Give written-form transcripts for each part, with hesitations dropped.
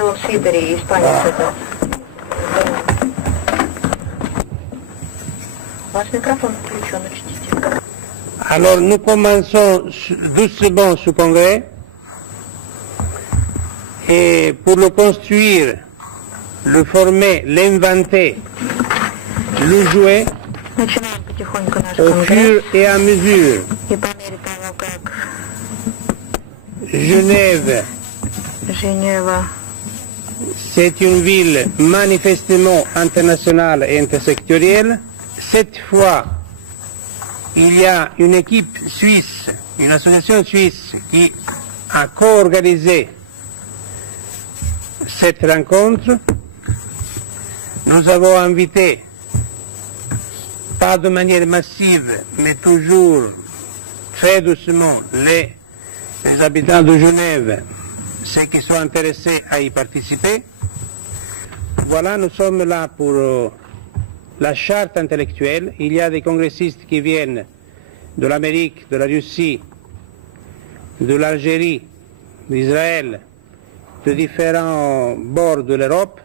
дело в свитере, испанец это. Ваш микрофон включен, учтите. Alors nous commençons doucement ce congrès et pour le construire, le former, l'inventer, le jouer Начинаем потихоньку наш au конгресс. fur et à mesure. И по мере того, как Genève, Женева c'est une ville manifestement internationale et intersectorielle. Cette fois, il y a une équipe suisse, une association suisse qui a co-organisé cette rencontre. Nous avons invité, pas de manière massive, mais toujours très doucement, les habitants de Genève, ceux qui sont intéressés à y participer. Voilà, nous sommes là pour la charte intellectuelle. Il y a des congressistes qui viennent de l'Amérique, de la Russie, de l'Algérie, d'Israël, de différents bords de l'Europe.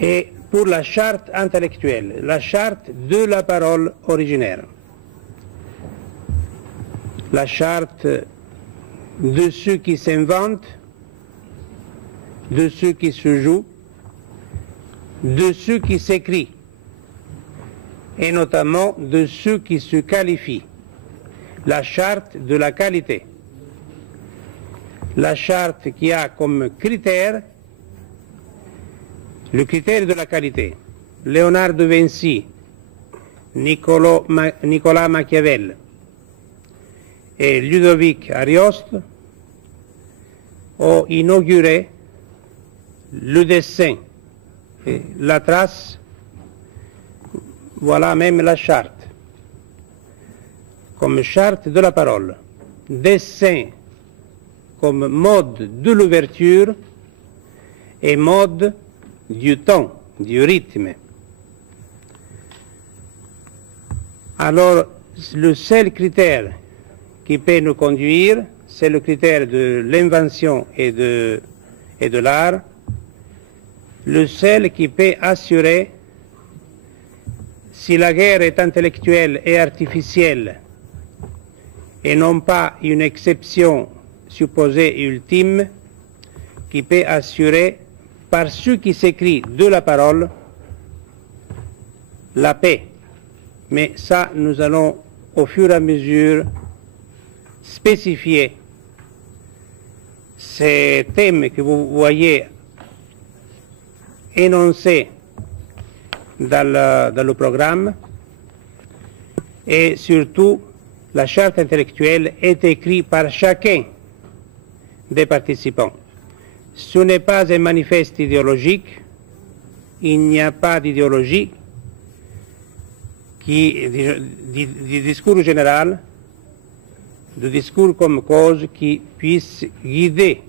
Et pour la charte intellectuelle, la charte de la parole originaire. La charte de ceux qui s'inventent, de ceux qui se jouent, de ceux qui s'écrient, et notamment de ceux qui se qualifient. La charte de la qualité. La charte qui a comme critère le critère de la qualité. Léonard de Vinci, Nicolas Machiavel et Ludovic Arioste ont inauguré le dessin, et la trace, voilà même la charte, comme charte de la parole. Dessin comme mode de l'ouverture et mode du temps, du rythme. Alors, le seul critère qui peut nous conduire, c'est le critère de l'invention et de l'art, le seul qui peut assurer si la guerre est intellectuelle et artificielle et non pas une exception supposée et ultime, qui peut assurer par ce qui s'écrit de la parole la paix. Mais ça, nous allons au fur et à mesure spécifier ces thèmes que vous voyez énoncés dans le programme, et surtout la charte intellectuelle est écrite par chacun des participants. Ce n'est pas un manifeste idéologique, il n'y a pas d'idéologie du discours général, de discours comme cause qui puisse guider,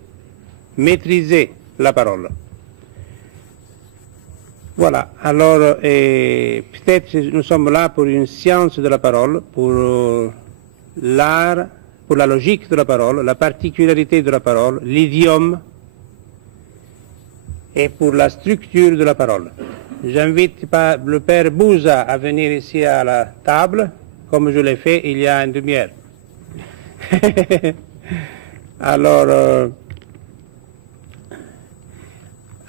maîtriser la parole. Voilà, alors peut-être nous sommes là pour une science de la parole, pour l'art, pour la logique de la parole, la particularité de la parole, l'idiome, et pour la structure de la parole. J'invite le père Bouza à venir ici à la table, comme je l'ai fait il y a une demi-heure.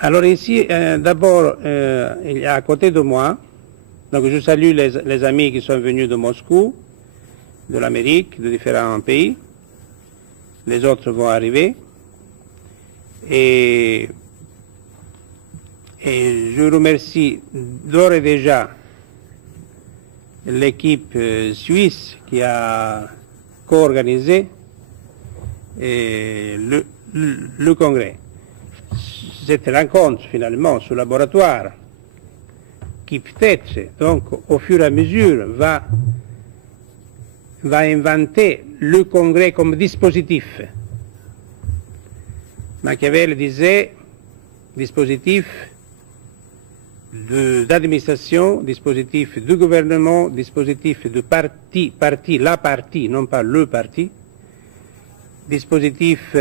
Alors ici, d'abord, il y a à côté de moi, donc je salue les amis qui sont venus de Moscou, de l'Amérique, de différents pays. Les autres vont arriver. Et je remercie d'ores et déjà l'équipe suisse qui a co-organisé le congrès. Cette rencontre finalement ce laboratoire qui peut-être donc au fur et à mesure va inventer le congrès comme dispositif. Machiavel disait dispositif d'administration, dispositif de gouvernement, dispositif de parti, la partie, non pas le parti, dispositif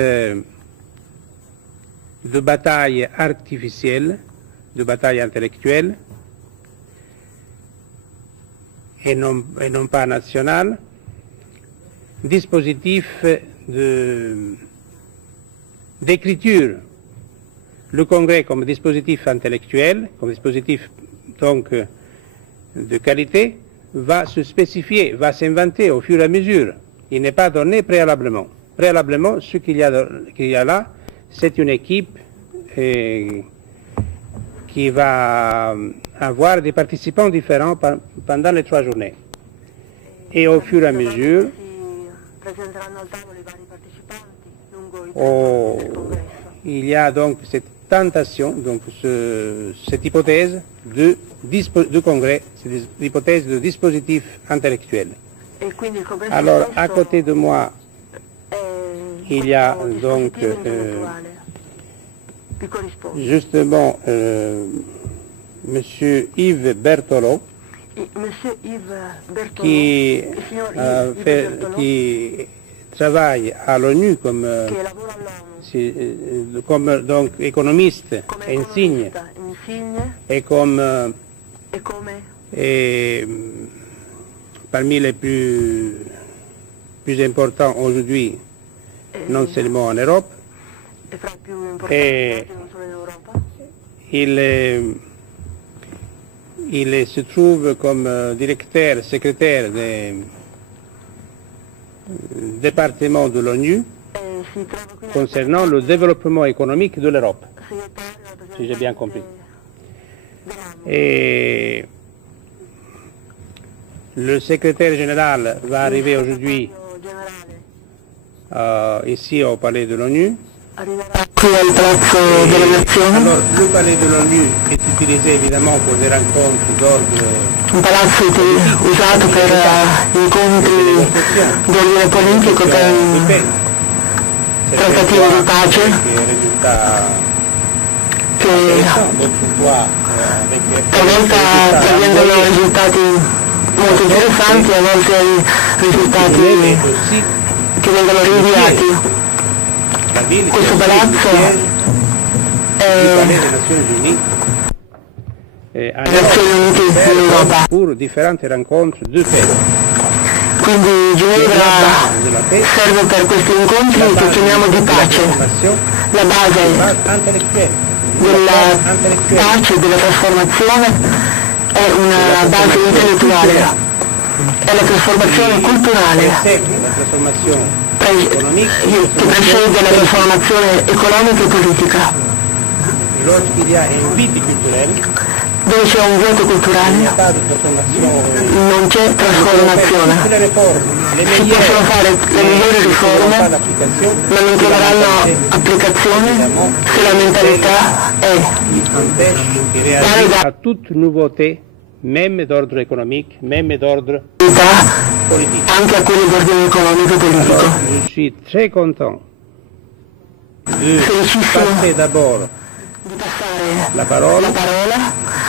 de bataille artificielle, de bataille intellectuelle, et non pas nationale, dispositif d'écriture. Le Congrès comme dispositif intellectuel, comme dispositif donc de qualité, va se spécifier, va s'inventer au fur et à mesure. Il n'est pas donné préalablement. Préalablement, ce qu'il y a là, c'est une équipe qui va avoir des participants différents pendant les 3 journées. Et au fur et à mesure, il y a donc cette tentation, donc cette hypothèse de congrès, cette hypothèse de dispositif intellectuel. Alors, à côté de moi, il y a donc justement Monsieur Yves Berthelot, qui travaille à l'ONU comme donc économiste, insigne, et comme parmi les plus importants aujourd'hui, non seulement en Europe, et il se trouve comme directeur, secrétaire du département de l'ONU concernant le développement économique de l'Europe, si j'ai bien compris. Et le secrétaire général va arriver aujourd'hui ici au palais de l'ONU. Alors, le palais de l'ONU est utilisé évidemment pour des rencontres d'ordre. Un palazzo usato per incontri d'ordine politico, per trattative di pace, che talvolta prendono risultati molto interessanti, a volte risultati che vengono rinviati. Questo palazzo è Nazioni Unite dell'Europa. Pour différentes rencontres de paix. Quindi Ginevra serve per questi incontri che chiamiamo di pace. La base della pace e della trasformazione è una base intellettuale, è la trasformazione culturale che precede la trasformazione economica e politica. Dove c'è un vuoto culturale non c'è trasformazione. Si possono fare le migliori riforme, ma non troveranno applicazione se la mentalità è à toute nouveauté, même d'ordre économique, même d'ordre politique. Anche a quelli d'ordine economico e politico. Je suis très content de passer d'abord Di passare la parola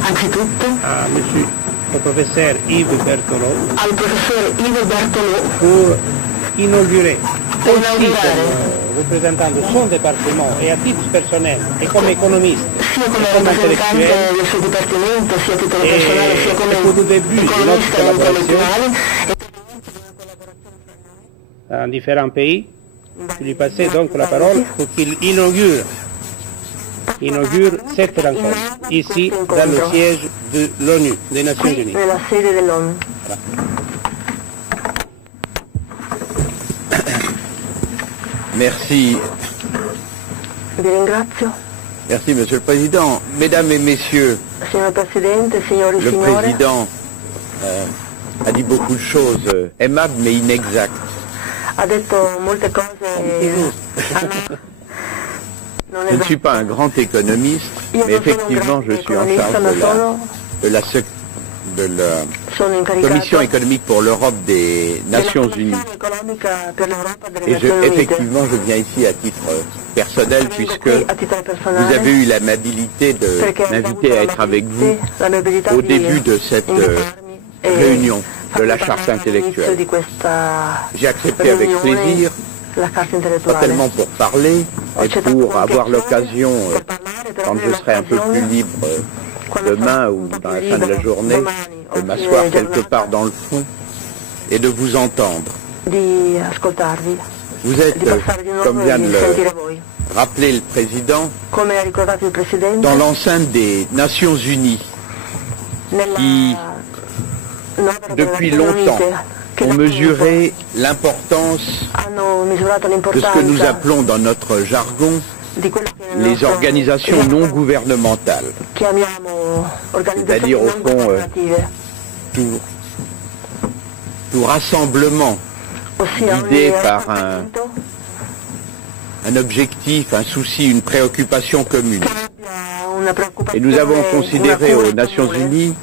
anzitutto au professeur Yves Berthelot al professore Yves Berthelot pour inaugurer aussi comme représentant de son département et à titre personnel et comme économiste sia come comme rappresentante intellectuel del suo dipartimento, sia a titolo personale, sia come au tout début de notre economista e collaboration intellettuale en différents pays, je lui passais donc la parole pour qu'il inaugure cette rencontre ici dans le siège de l'ONU, des Nations qui Unies. nella sede dell'ONU. Merci. Vi ringrazio. Merci, Monsieur le Président. Mesdames et Messieurs, Signor Presidente, signori e le signore, Président a dit beaucoup de choses aimables mais inexactes. ha detto molte cose non Je ne suis pas un grand économiste, mais effectivement je suis en charge de la sono incaricato Commission économique pour l'Europe des Nations della Unies. Commissione economica per l'Europa delle Et Nazioni Unite. effectivement, je viens ici à titre personnel puisque Qui a titolo personale, vous avez eu l'amabilité de perché avete m'inviter avuto à être avec vous l'amabilità au di début de cette invitarmi e réunion de la farmi charte parlare all'inizio intellectuelle. di questa J'ai accepté avec riunione, plaisir, la carta pas intellettuale. tellement pour parler, et pour avoir l'occasion, quand je serai un peu plus libre demain ou dans la fin de la journée, de m'asseoir quelque part dans le fond et de vous entendre. Vous êtes, comme vient de le rappeler le Président, dans l'enceinte des Nations Unies, qui, depuis longtemps, ont mesuré l'importance de ce que nous appelons dans notre jargon les organisations non gouvernementales, c'est-à-dire au fond tout rassemblement guidé par un objectif, un souci, une préoccupation commune. Et nous avons considéré aux Nations Unies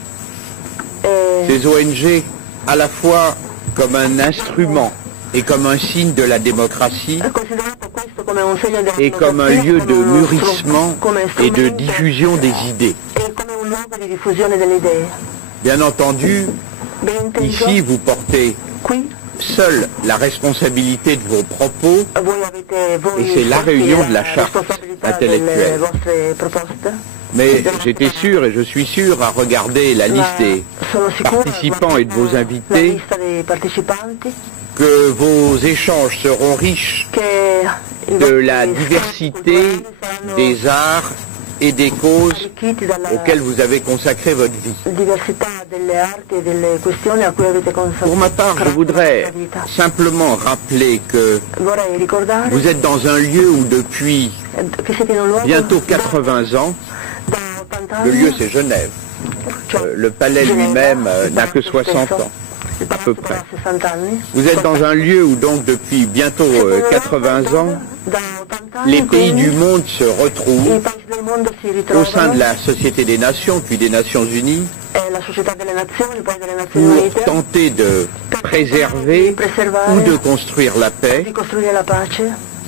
ces ONG à la fois comme un instrument et comme un signe de la démocratie et comme un lieu de mûrissement et de diffusion des idées. Bien entendu, ici vous portez seule la responsabilité de vos propos et c'est la réunion de la charte intellectuelle. Mais j'étais sûr et je suis sûr à regarder la liste des participants et de vos invités que vos échanges seront riches de la diversité des arts et des causes auxquelles vous avez consacré votre vie. Pour ma part, je voudrais simplement rappeler que vous êtes dans un lieu où depuis bientôt 80 ans, le lieu c'est Genève, le palais lui-même n'a que 60 ans. À peu près. Vous êtes dans un lieu où donc depuis bientôt 80 ans, les pays du monde se retrouvent au sein de la Société des Nations, puis des Nations Unies, pour tenter de préserver ou de construire la paix,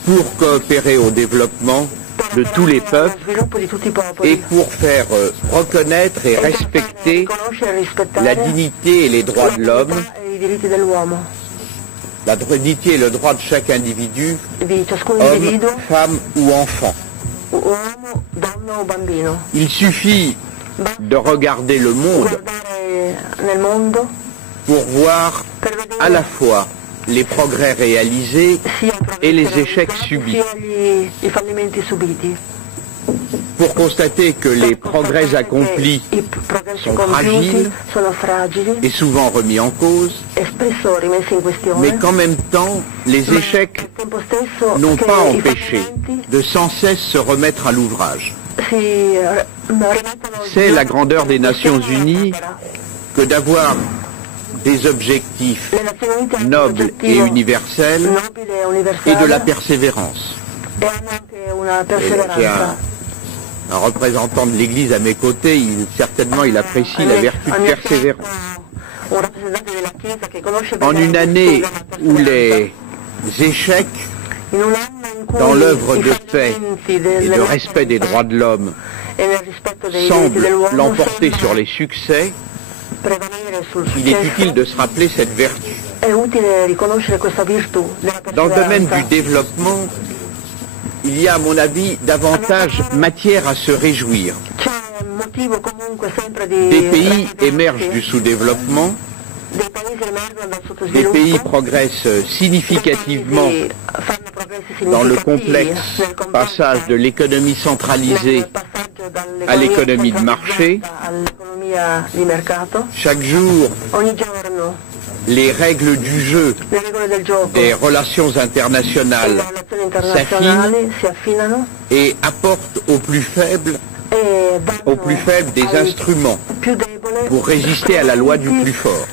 pour coopérer au développement de tous les peuples et pour faire reconnaître et respecter la dignité et les droits de l'homme, la dignité et le droit de chaque individu, homme, femme ou enfant. Il suffit de regarder le monde pour voir à la fois les progrès réalisés et les échecs subis. Pour constater que les progrès accomplis sont fragiles et souvent remis en cause, mais qu'en même temps, les échecs n'ont pas empêché de sans cesse se remettre à l'ouvrage. C'est la grandeur des Nations Unies que d'avoir des objectifs nobles et universels et de la persévérance. J'ai un représentant de l'Église à mes côtés, certainement il apprécie la vertu de persévérance. En une année où les échecs dans l'œuvre de paix et de respect des droits de l'homme semblent l'emporter sur les succès, il est utile de se rappeler cette vertu. Dans le domaine du développement, il y a, à mon avis, davantage matière à se réjouir. Des pays émergent du sous-développement, des pays progressent significativement dans le complexe passage de l'économie centralisée à l'économie de marché. Chaque jour, les règles du jeu des relations internationales s'affinent et apportent aux plus faibles des instruments pour résister à la loi du plus fort.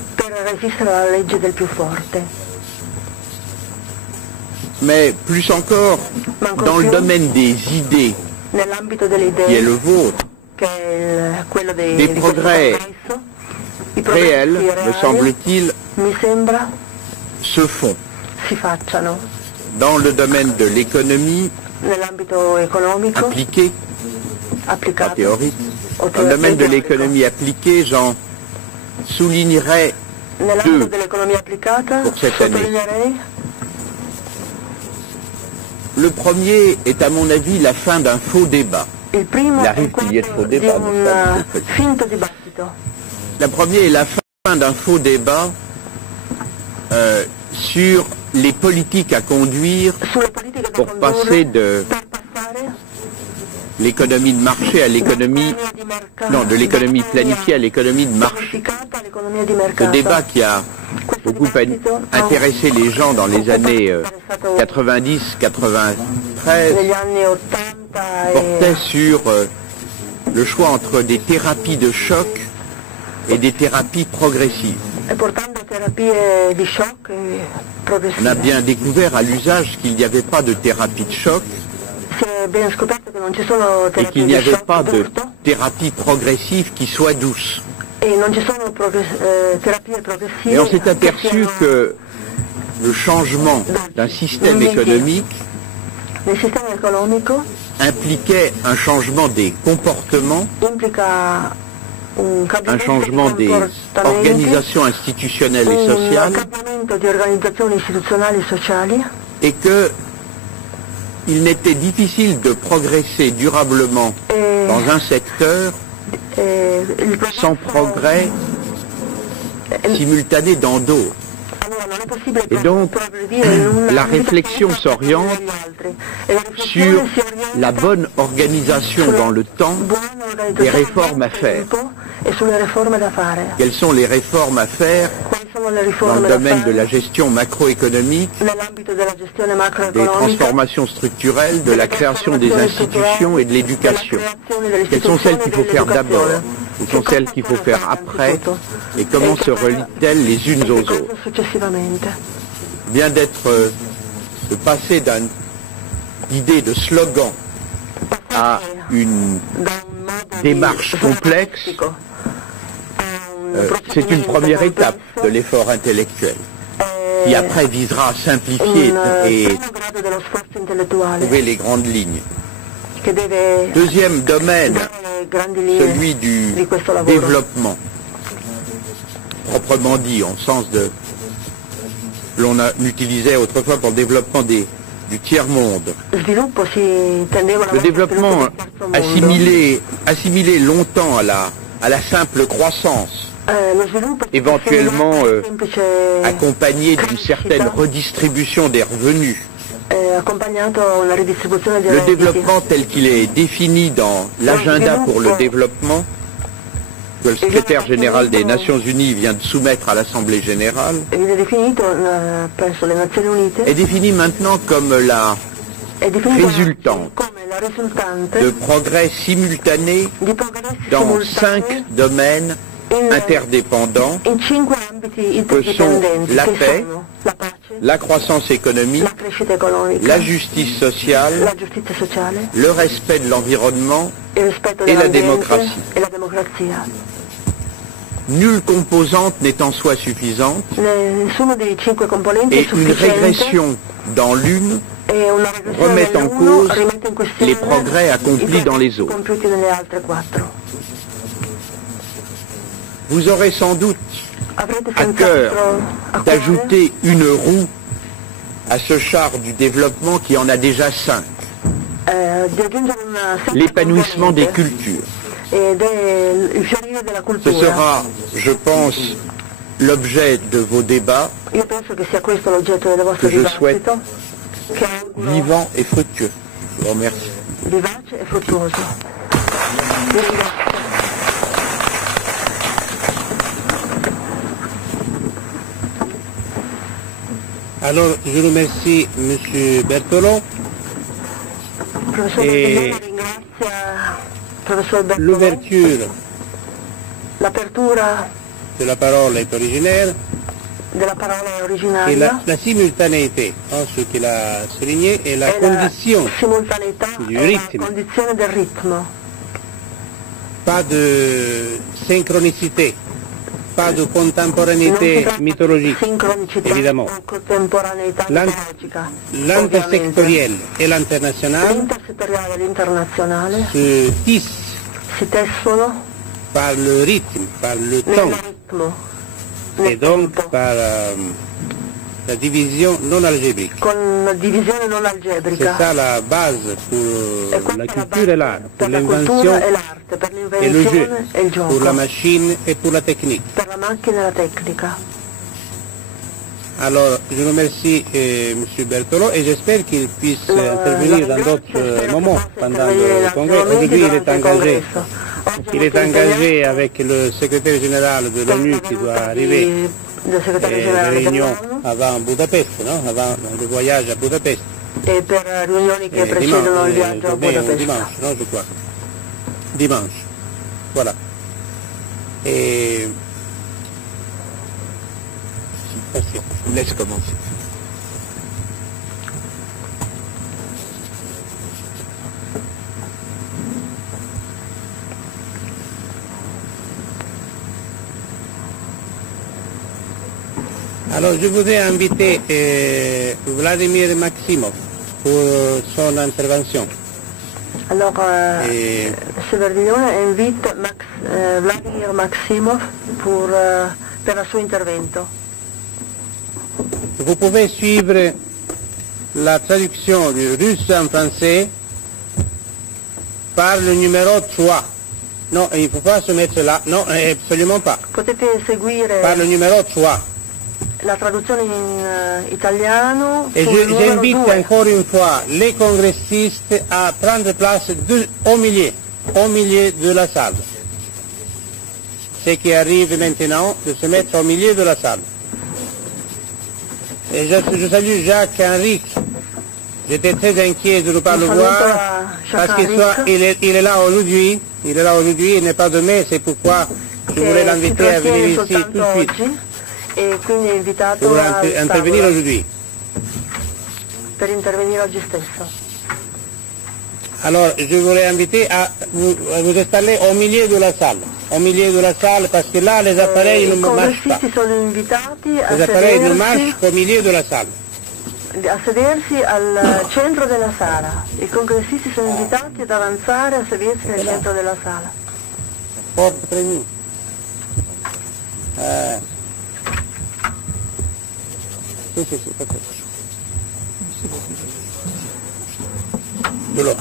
Mais plus encore, dans le domaine des idées, qui est le vôtre, des progrès réels, me semble-t-il, se font. Dans le domaine de l'économie appliquée, pas théorique, dans le domaine de l'économie appliquée, j'en soulignerai deux pour cette année. Le premier est à mon avis la fin d'un faux débat. Il arrive qu'il y ait de faux débats. La première est la fin d'un faux débat sur les politiques à conduire pour passer de l'économie de marché à l'économie, non, de l'économie planifiée à l'économie de marché. Ce débat qui a beaucoup intéressé les gens dans les années 90-93 portait sur le choix entre des thérapies de choc et des thérapies progressives. On a bien découvert à l'usage qu'il n'y avait pas de thérapie de choc et qu'il n'y avait pas de thérapie progressive qui soit douce. Et on s'est aperçu que le changement d'un système économique impliquait un changement des comportements, un changement des organisations institutionnelles et sociales, et que il n'était difficile de progresser durablement dans un secteur sans progrès simultané dans d'autres. Et donc, la réflexion s'oriente sur la bonne organisation dans le temps des réformes à faire. Quelles sont les réformes à faire dans le domaine de la gestion macroéconomique, des transformations structurelles, de la création des institutions et de l'éducation? Quelles sont celles qu'il faut faire d'abord? Quelles sont celles qu'il faut faire après? Et comment se relient-elles les unes aux autres? Vient d'être de passer d'une idée de slogan à une démarche complexe. C'est une première étape de l'effort intellectuel qui après visera à simplifier et trouver les grandes lignes. Deuxième domaine, celui du développement, proprement dit, en sens de l'on utilisait autrefois pour le développement du tiers-monde. Le développement assimilé longtemps à la simple croissance, éventuellement accompagné d'une certaine redistribution des revenus. Le développement tel qu'il est défini dans l'agenda pour le développement que le secrétaire général des Nations Unies vient de soumettre à l'Assemblée générale est défini maintenant comme la résultante de progrès simultanés dans 5 domaines interdépendants que sont la paix, la croissance économique, la justice sociale, le respect de l'environnement et la démocratie. Nulle composante n'est en soi suffisante et une régression dans l'une remet en cause les progrès accomplis dans les autres. Vous aurez sans doute à cœur d'ajouter une roue à ce char du développement qui en a déjà 5. L'épanouissement des cultures. Ce sera, je pense, l'objet de vos débats que je souhaite vivant et fructueux. Je vous remercie. Alors, je remercie M. Bertolon et l'ouverture de la parole est originaire et la simultanéité, ce qu'il a souligné, est la condition du rythme. Pas de synchronicité. Pas de contemporanéité mythologique, évidemment. L'intersectoriel et l'international se tissent par le rythme, par le temps, et donc par la division non algébrique. Con la divisione non algebrica. C'est ça la base pour la culture et l'art, pour l'invention et le jeu, pour la machine et pour la technique. Per la macchina e la tecnica. Alors, je remercie M. Berthelot et j'espère qu'il puisse intervenir dans d'autres moments pendant le congrès. Aujourd'hui, il est engagé avec le secrétaire général de l'ONU qui doit arriver à réunion avant Budapest, non? Avant le voyage à Budapest. E per riunioni che precedono il viaggio a Budapest. Dimanche, no, je crois. Dimanche. Voilà. Et... Merci. Laisse commencer. Alors, je voudrais inviter Vladimir Maximov pour son intervention. Alors, Severnone invite Vladimir Maximov per il suo intervento. Vous pouvez suivre la traduction du russe en français par le numéro 3. Non, il ne faut pas se mettre là. Non, absolument pas. Potete seguire par le numéro 3. La traduzione in italiano. Et j'invite encore une fois les congressistes à prendre place au milieu de la salle. Ce qui arrive maintenant, de se mettre au milieu de la salle. Et je salue Jacques Henrique. J'étais très inquiet de ne pas le voir, parce qu'il est là aujourd'hui. Il est là aujourd'hui, il n'est pas demain, c'est pourquoi je voulais l'inviter à venir ici tout de suite. E quindi è invitato pour intervenir aujourd'hui. Per intervenire oggi stesso. Alors, je voulais inviter à vous installer au milieu de la salle. Au milieu de la salle, parce que là, les appareils ne marchent pas. Sono invitati a les appareils ne marchent qu'au milieu de la salle. A sedersi al centro della sala. I congressisti sono invitati ad avanzare a sedersi nel centro della sala. Porte premium. Sì, perfetto. De l'eau.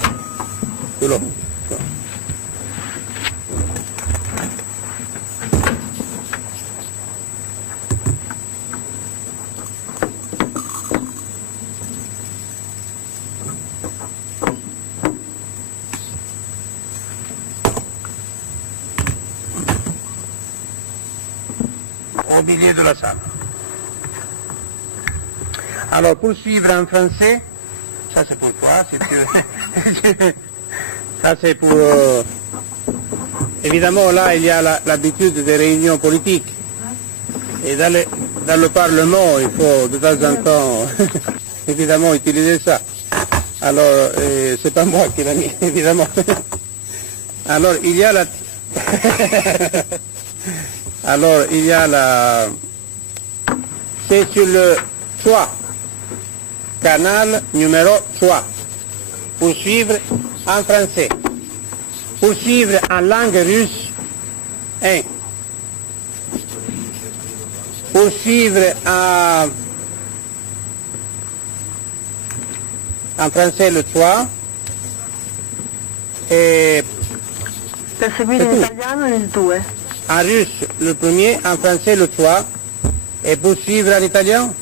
Au milieu de la salle. Alors, pour suivre en français, ça c'est pour toi, si tu veux. Ça c'est pour... évidemment, là, il y a l'habitude des réunions politiques. Et dans le Parlement, il faut de temps en temps, évidemment, utiliser ça. Alors, c'est pas moi qui l'ai mis, évidemment. Alors, il y a la... Alors, il y a la... C'est sur le 3. Canal numéro 3. Pour suivre en français. Pour suivre en langue russe, 1. Pour suivre en français le 3. Et per seguire in italiano il 2. En russe le premier, en français le 3. Et pour suivre en italien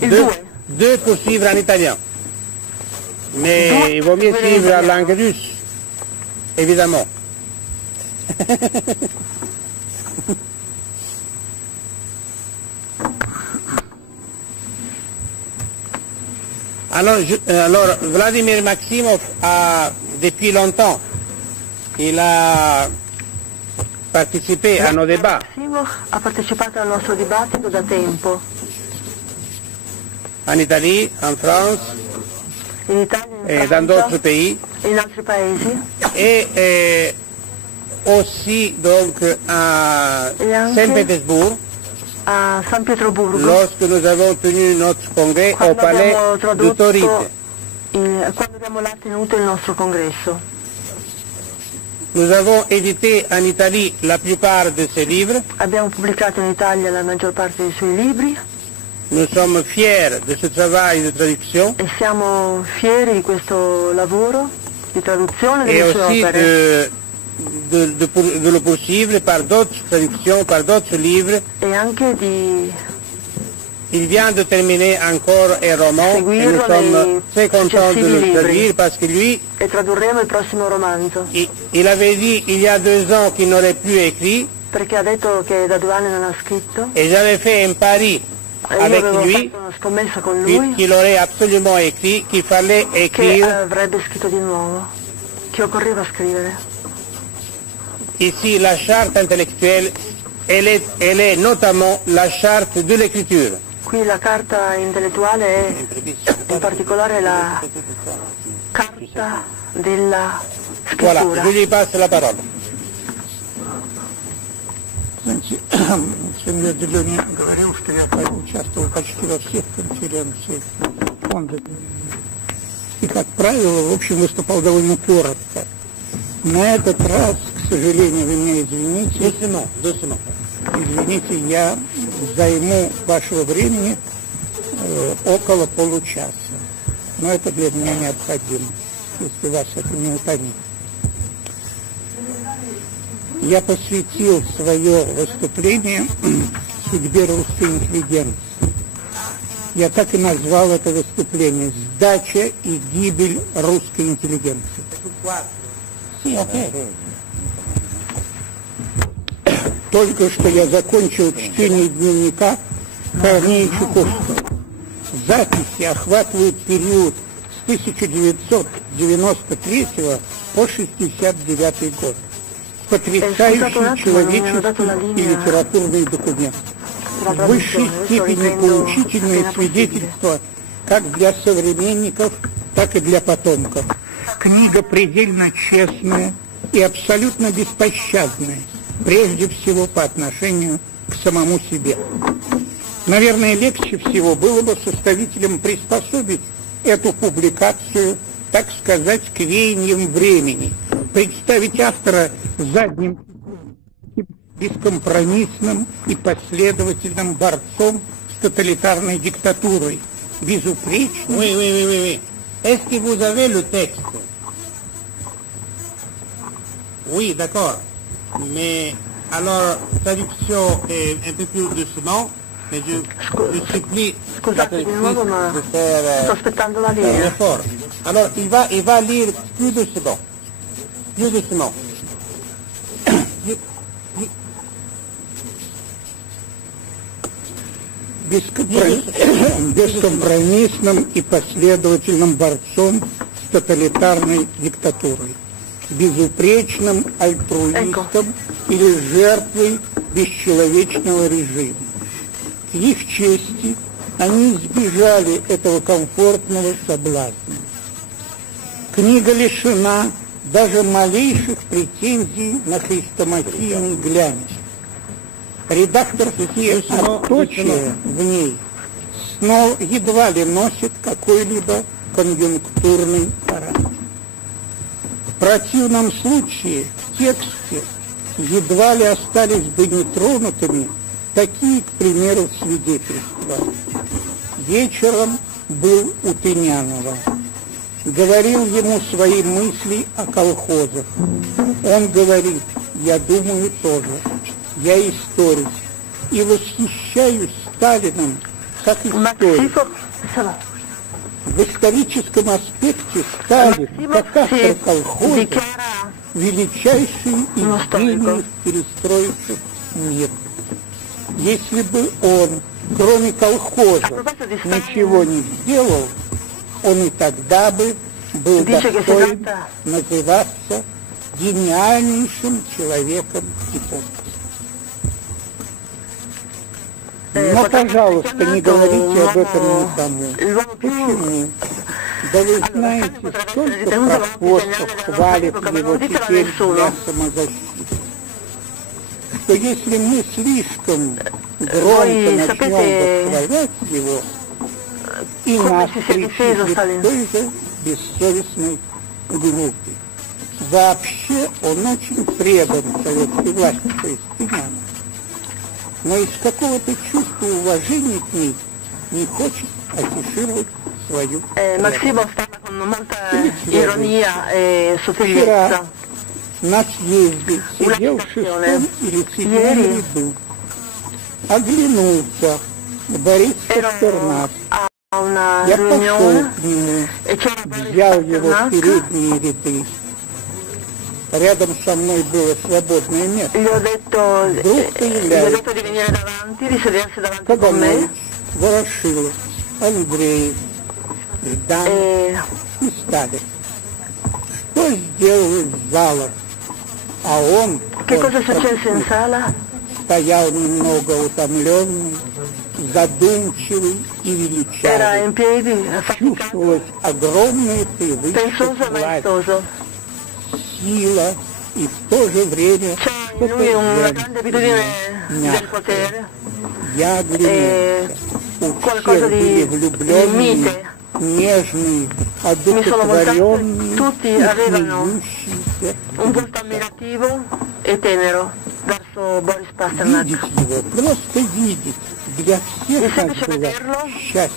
2. 2 pour suivre en italien. Mais il vaut mieux suivre en langue russe, évidemment. Alors, Vladimir Maximov a, depuis longtemps, il a participé a nos débats. Maximov ha partecipato al nostro dibattito da tempo. En Italie, en France, in Italia, et dans d'autres pays. In altri paesi. Et aussi donc à Saint-Pétersbourg. A San Pietroburgo. Lorsque nous avons tenu notre congrès au palais d'Autorité. Quando abbiamo là tenuto il nostro congresso. Nous avons édité en Italie la plupart de ses livres. Abbiamo pubblicato in Italia la maggior parte dei suoi libri. Nous sommes fiers de ce travail de traduction. E siamo fieri di questo lavoro di traduzione et delle sue aussi opere. de le poursuivre par d'autres traductions, par d'autres livres. E anche di Il vient de terminer encore un roman et nous sommes très contents de le traduire parce que lui, e tradurremo il prossimo romanzo. Il avait dit il y a 2 ans qu'il n'aurait plus écrit. Perché ha detto che da 2 anni non ha scritto. Et j'avais fait un pari avec lui una scommessa con lui qu'il aurait absolument écrit, qu'il fallait che écrire. avrebbe scritto di nuovo, che occorreva scrivere. Ici, la charte intellectuelle, elle est notamment la charte de l'écriture. Qui la carta intellettuale è in particolare la carta della Voilà, scrittura. je lui passe la parole. Знаете, Семен Делюни говорил, что я участвовал почти во всех конференциях фонда. И, как правило, в общем, выступал довольно коротко. На этот раз, к сожалению, вы меня извините. Извините, я займу вашего времени около получаса. Но это для меня необходимо, если вас это не утомит. Я посвятил свое выступление судьбе русской интеллигенции. Я так и назвал это выступление «Сдача и гибель русской интеллигенции». Только что я закончил чтение дневника Корнея Чуковского. Записи охватывают период с 1993 по 1969 год. Потрясающий человеческий и литературный документ. В высшей степени поучительное свидетельство как для современников, так и для потомков. Книга предельно честная и абсолютно беспощадная, прежде всего по отношению к самому себе. Наверное, легче всего было бы составителям приспособить эту публикацию, так сказать, к веяниям времени, представить автора задним бескомпромиссным и последовательным борцом с тоталитарной диктатурой, безупречным. Oui. Est-ce que vous avez le texte? Oui, d'accord. Mais alors, traduction un peu plus doucement, mais je supplie la traductrice de faire sto aspettando la un linea. effort. Alors, il va lire plus doucement. Plus doucement. Бескомпромиссным и последовательным борцом с тоталитарной диктатурой, безупречным альтруистом или жертвой бесчеловечного режима. К их чести они избежали этого комфортного соблазна. Книга лишена даже малейших претензий на хрестоматийный глянец. Редакторские отточия в ней снова едва ли носят какой-либо конъюнктурный характер. В противном случае в тексте едва ли остались бы нетронутыми такие, к примеру, свидетельства. Вечером был у Тынянова. Говорил ему свои мысли о колхозах. Он говорит: я думаю тоже. Я историк и восхищаюсь Сталиным как историк. В историческом аспекте Сталин, как автор колхоза, величайший из гениев перестроивших мир. Если бы он, кроме колхоза, ничего не сделал, он и тогда бы был достоин называться гениальнейшим человеком эпохи. Но, пожалуйста, не говорите об этом никому. Почему? Да вы знаете, сколько прохвостов хвалит его теперь для самозащиты. Что если мы слишком громко начнем восхвалять его, и нас причислит той же бессовестной группе. Вообще он очень предан советской власти, то есть Тынян. Но из какого-то чувства уважения к ней не хочет афишировать свою Максимов parla con molta ironia e sottigliezza. На съезде сидел в шестом или седьмом ряду. Оглянулся Борис Пастернак. Я пошел к нему, взял его в передние ряды. Рядом со мной было свободное место. Вдруг появляется Каганович, Ворошилов, Андреев, Жданов и Сталин. Что сделал из зала? А он стоял немного утомленный, задумчивый и величавый. Чувствовалась огромная привычка к власти, сила и в то же время Я оглянулся. У всех были влюбленные, нежные, одухотворенные и смеющиеся. Un volto ammirativo e tenero verso Boris Pasternak. Видеть его, просто видеть, для всех нас было счастье.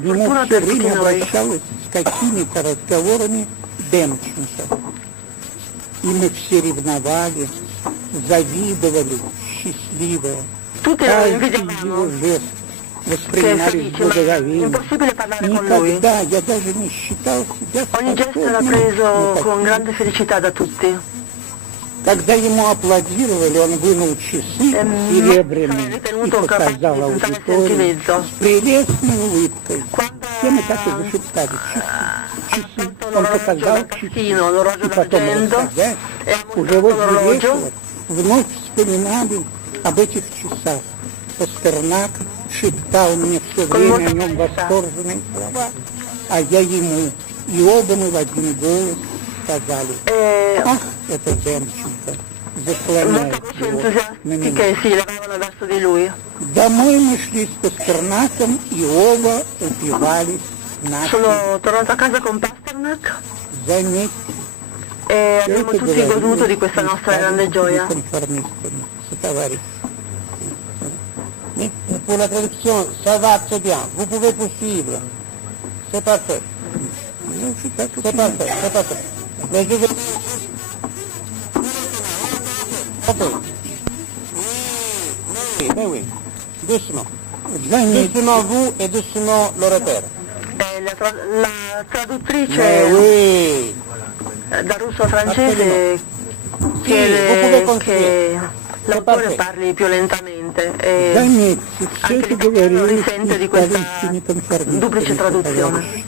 Ему все время обращалась с какими-то разговорами Демченко. И мы все ревновали, завидовали, счастливые. Каждый его жест воспринимали с благоговением. Никогда я даже не считал себя Ogni gesto era preso con grande felicità da tutti. Когда ему аплодировали, он вынул часы серебряные и показал аудиторию с прелестной улыбкой. Все мы так и зашептали. Часы. Он показал часы. И потом, расходясь, уже возле вешала, вновь вспоминали об этих часах. Пастернак шептал мне все время о нем восторженные слова, а я ему. И оба мы в один голос сказали: ах, это Демченко, заслоняет его на меня. Домой мы шли с Пастернаком, и оба упивались нашим. Sono tornato a casa con Pasternak Заметьте, e abbiamo tutti goduto di questa nostra grande gioia. Pour la traduction, ça va très bien. Vous pouvez poursuivre. C'est parfait. C'est parfait, c'est parfait. Mais je vais... Ok. Oui, oui. Doucement. Doucement vous et doucement le repère. La traduttrice Oui. da russo a francese chiede che l'autore parli più lentamente e anche l'italiano risente di questa duplice traduzione.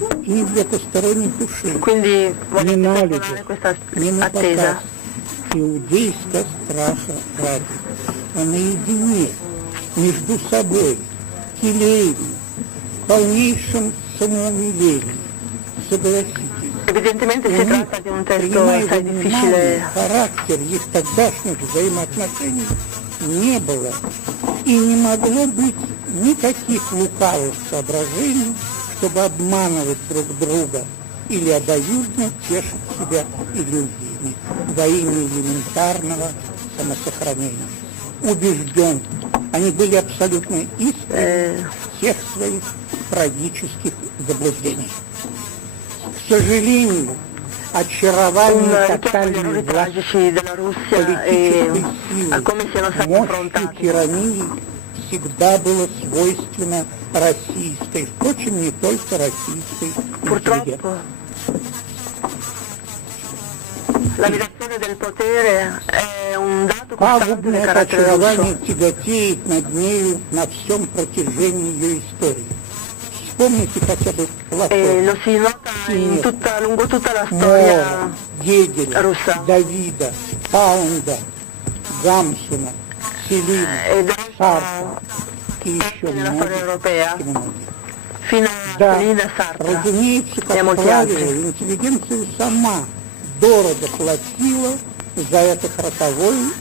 Quindi voglio testimoniare questa attesa. Иудейского страха ради, а наедине, между собой, телеем, полнейшим самоумилением. Согласитесь, Evidentemente si tratta di un testo assai difficile. Характер их тогдашних взаимоотношений не было и не могло быть никаких лукавых соображений, чтобы обманывать друг друга или обоюдно тешить себя иллюзиями во имя элементарного самосохранения. Убежден, они были абсолютно искренни в всех своих трагических заблуждениях. К сожалению, очарование тотальной власти, политической силы, мощью тирании всегда было свойственно российской, впрочем, не только российской интеллигенции. L'amministrazione del potere è un dato costante del Пагубное carattere очарование russo. тяготеет над нею на всем протяжении ее истории. Вспомните хотя бы Платона, Lo si nota lungo tutta la storia Мора, Гегеля, russa. Давида, Паунда, Гамсуна, Селина, Ed Сартра и еще nella storia europea многих. fino a Да, Cellini e Sartre разумеется, e как molti правило, altri. интеллигенция сама дорого платила за этот роковой.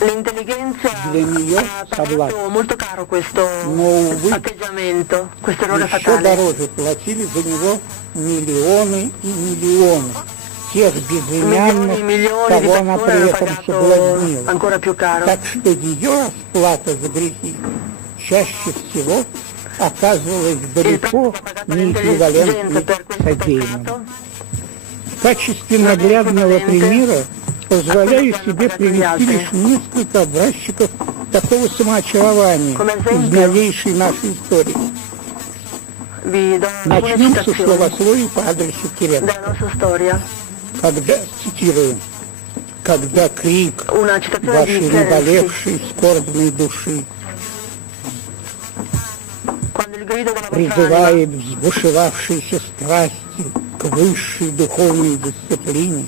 L'intelligenza ha pagato molto caro questo atteggiamento, questo errore Еще fatale. дороже платили за него миллионы и миллионы. тех безымянных, кого она при этом соблазнила. Так что ее расплата за грехи чаще всего оказывалась далеко не эквивалентной содеянному. В качестве наглядного примера позволяю себе привести лишь несколько образчиков такого самоочарования из новейшей нашей истории. Начнем со словословий по адресу Кириенко. Когда, цитирую, когда крик вашей наболевшей скорбной души призывает взбушевавшиеся страсти к высшей духовной дисциплине,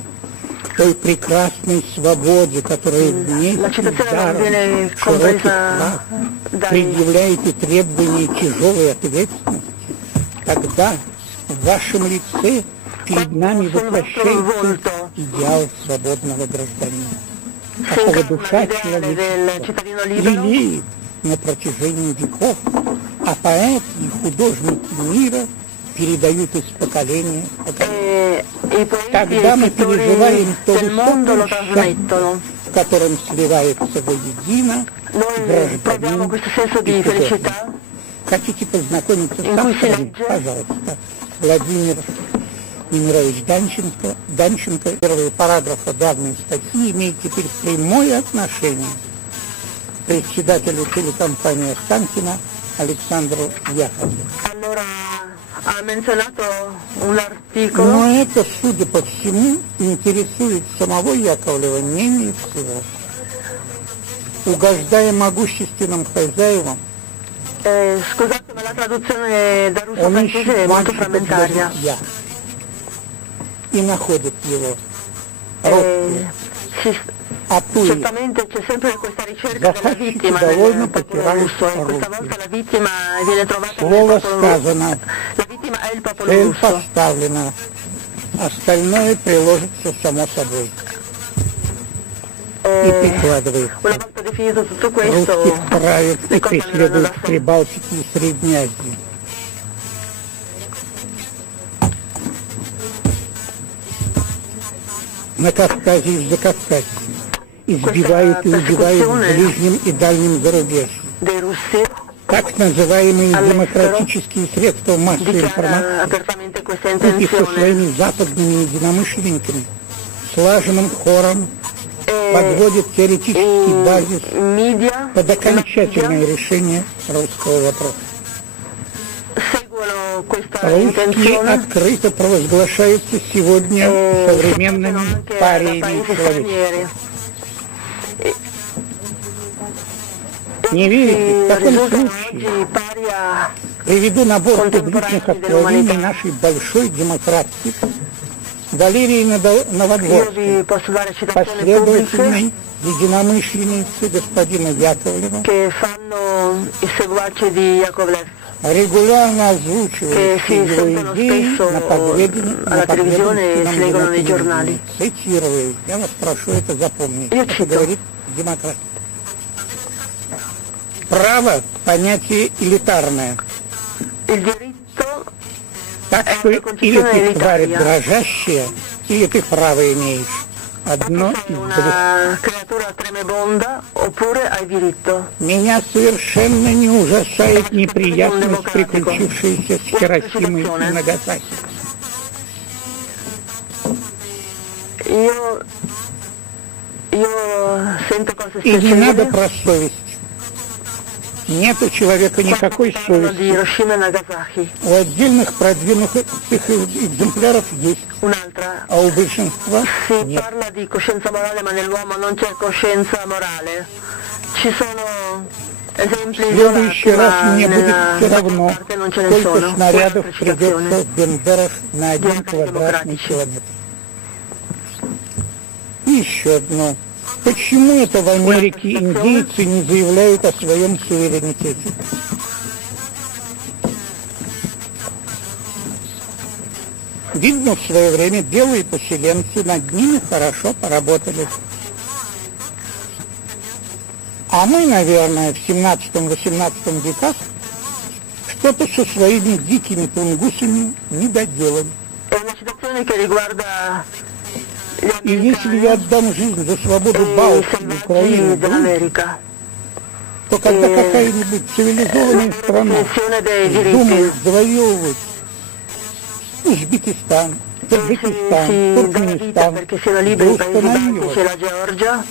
той прекрасной свободе, которая вместе с даром широких прав предъявляет и требования тяжелой ответственности, тогда в вашем лице перед нами воплощается идеал свободного гражданина, какого душа человечества лелеет на протяжении веков, а поэты и художники мира передают из поколения в поколение. Тогда мы переживаем то высокое счастье, в котором сливается воедино гражданин и художник. Хотите познакомиться с автором? Пожалуйста. Владимир Немирович Данченко. Первые параграфы данной статьи имеют теперь прямое отношение к председателю телекомпании Останкина Александру Яковлеву. Но это, судя по всему, интересует самого Яковлева менее всего. Угождая могущественным хозяевам, он ищет мальчика друзья и находит его. Certamente c'è sempre questa ricerca della vittima довольно nel popolo russo e questa volta la vittima viene trovata Слово nel popolo russo. сказано, La vittima è il popolo цель russo. поставлена, остальное приложится само собой. И прикладывает. Una volta definito tutto questo, Русских правит и le cose verranno преследует da в sé. Прибалтике и Средней Азии. На Кавказе и в Закавказье избивают и убивают в ближнем и дальнем зарубежье. Dei russi Так называемые демократические средства массовой dichiara информации apertamente questa вместе со intenzione своими западными единомышленниками слаженным хором подводят теоретический базис media под окончательное решение русского вопроса. seguono questa Русские intenzione открыто провозглашаются сегодня современными anche da париями paesi человечества. stranieri. Не верите? В таком Risultano случае oggi pari a приведу набор публичных откровений нашей большой демократки Валерии io Новодворской, vi posso dare citazioni последовательной pubbliche единомышленницы господина Яковлева, che fanno i seguaci di Яковлев, регулярно озвучивающие che si его sentono идеи spesso на alla televisione e si leggono nei giornali. Цитирую, я вас прошу это запомнить. Я Это читаю. говорит демократ. Право – понятие элитарное. Il diritto Так что или ты тварь дрожащая, или ты право имеешь. Одно sei из двух. una creatura tremebonda oppure hai diritto. Меня совершенно не ужасает неприятность, приключившаяся с Хиросимой и Нагасаки. Io sento cose И не надо spiacevoli про совесть. Нет у человека никакой di совести. Hiroshima e Nagasaki. У отдельных продвинутых экземпляров есть, Un'altra. а у большинства Si нет. parla di coscienza morale, ma nell'uomo non c'è coscienza morale. Ci sono esempi В следующий isolati, раз ma мне будет nella все равно, parte non ce ne сколько sono. снарядов Questa придется citazione. в Бендерах на 1 Демократии. квадратный километр. И еще одно. Почему это в Америке индейцы не заявляют о своем суверенитете? Видно, в свое время белые поселенцы над ними хорошо поработали. А мы, наверное, в 17-18 веках что-то со своими дикими тунгусами не доделали. È una citazione che riguarda И если я отдам жизнь за свободу Балтии, Украины, то когда какая-нибудь цивилизованная страна думает завоевывать Узбекистан, Таджикистан, Туркменистан, где установила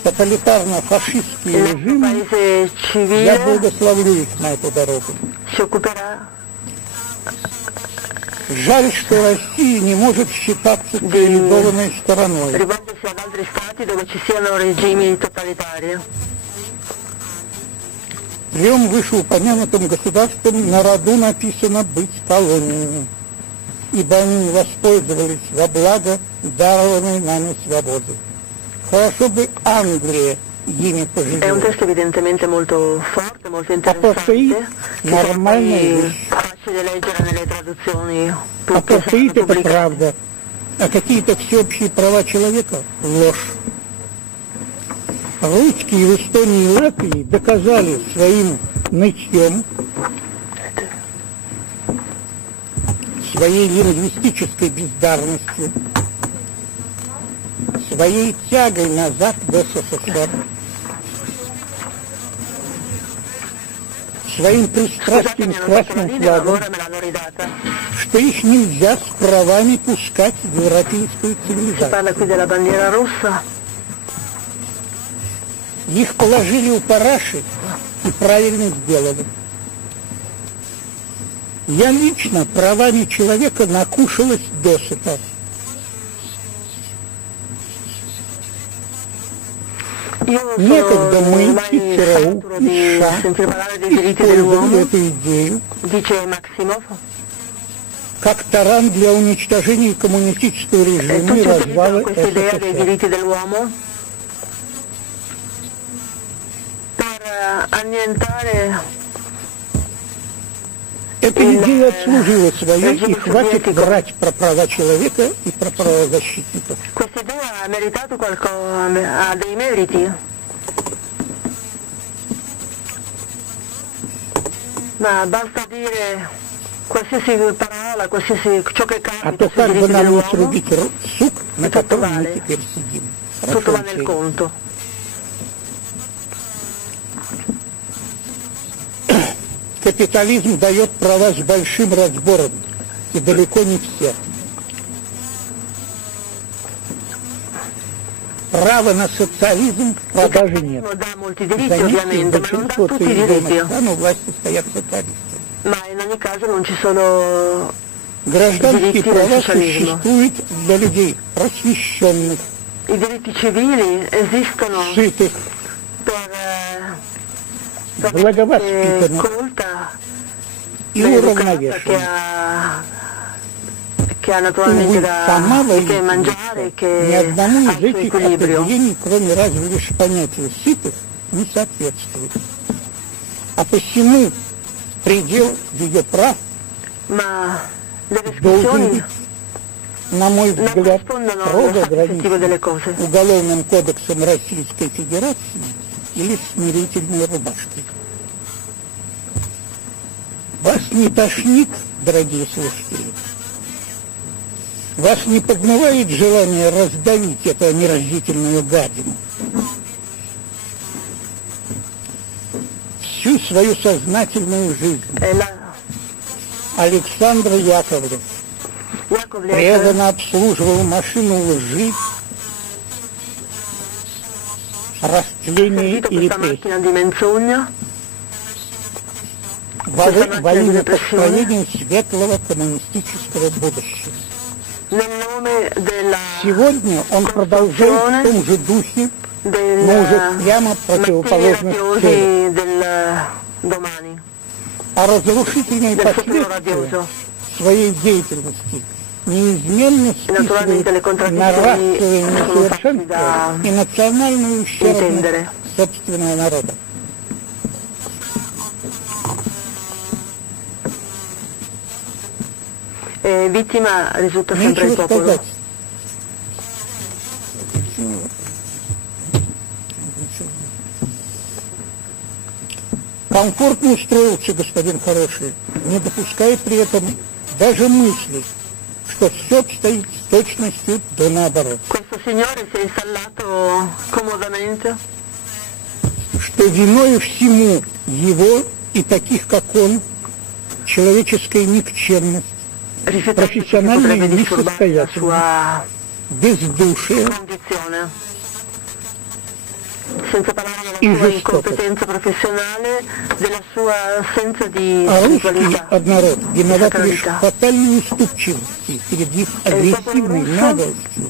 тоталитарно-фашистские режимы, я благословлю их на эту дорогу. Жаль, что Россия не может считаться цивилизованной стороной. Трем вышеупомянутым государствам на роду написано быть колониями, ибо они не воспользовались во благо дарованной нами свободы. Хорошо бы Англия ими поживила. Апартеид – нормальная вещь. Апартеид – это правда, а какие-то всеобщие права человека – ложь. Русские в Эстонии и Латвии доказали своим нытьем, своей лингвистической бездарностью, своей тягой назад в СССР, своим пристрастием к красным флагам, что их нельзя с правами пускать в европейскую цивилизацию. Их положили у параши и правильно сделали. Я лично правами человека накушалась досыта. Некогда мы, и ЦРУ, и США использовали эту идею как таран для уничтожения коммунистического режима и развала СССР. Эта идея отслужила свое, и хватит врать про права человека и про правозащитников. А то как бы нам не срубить сук, на котором мы теперь сидим. Капитализм дает права с большим разбором, и далеко не все. Права на социализм в продаже нет. Заметьте, большинство цивилизованных стран у власти стоят социалисты. Гражданские права существуют для людей просвещенных, сытых, благовоспитанных и уравновешенных. Увы, сама ни одному из этих определений, кроме разве лишь понятия сытых, не соответствует. А посему предел ее прав должен быть, на мой взгляд, строго ограничен Уголовным кодексом Российской Федерации или смирительной рубашкой. Вас не тошнит, дорогие слушатели? Вас не подмывает желание раздавить эту омерзительную гадину? Всю свою сознательную жизнь Александр Яковлев преданно обслуживал машину лжи, растления и репрессий во имя построения светлого коммунистического будущего. Сегодня он продолжает в том же духе, но уже прямо противоположных целей. А разрушительные последствия своей деятельности неизменно списывают на расовое несовершенство и национальную ущербность собственного народа. Vittima risulta sempre il popolo. Комфортно устроился господин хороший, не допуская при этом даже мысли, что все обстоит с точностью до наоборот. Questo что виною всему его и таких, как он, человеческая никчемность, профессиональная несостоятельность, бездушие и жестокость. А русский однород виноват лишь в фатальной уступчивости перед их агрессивной наглостью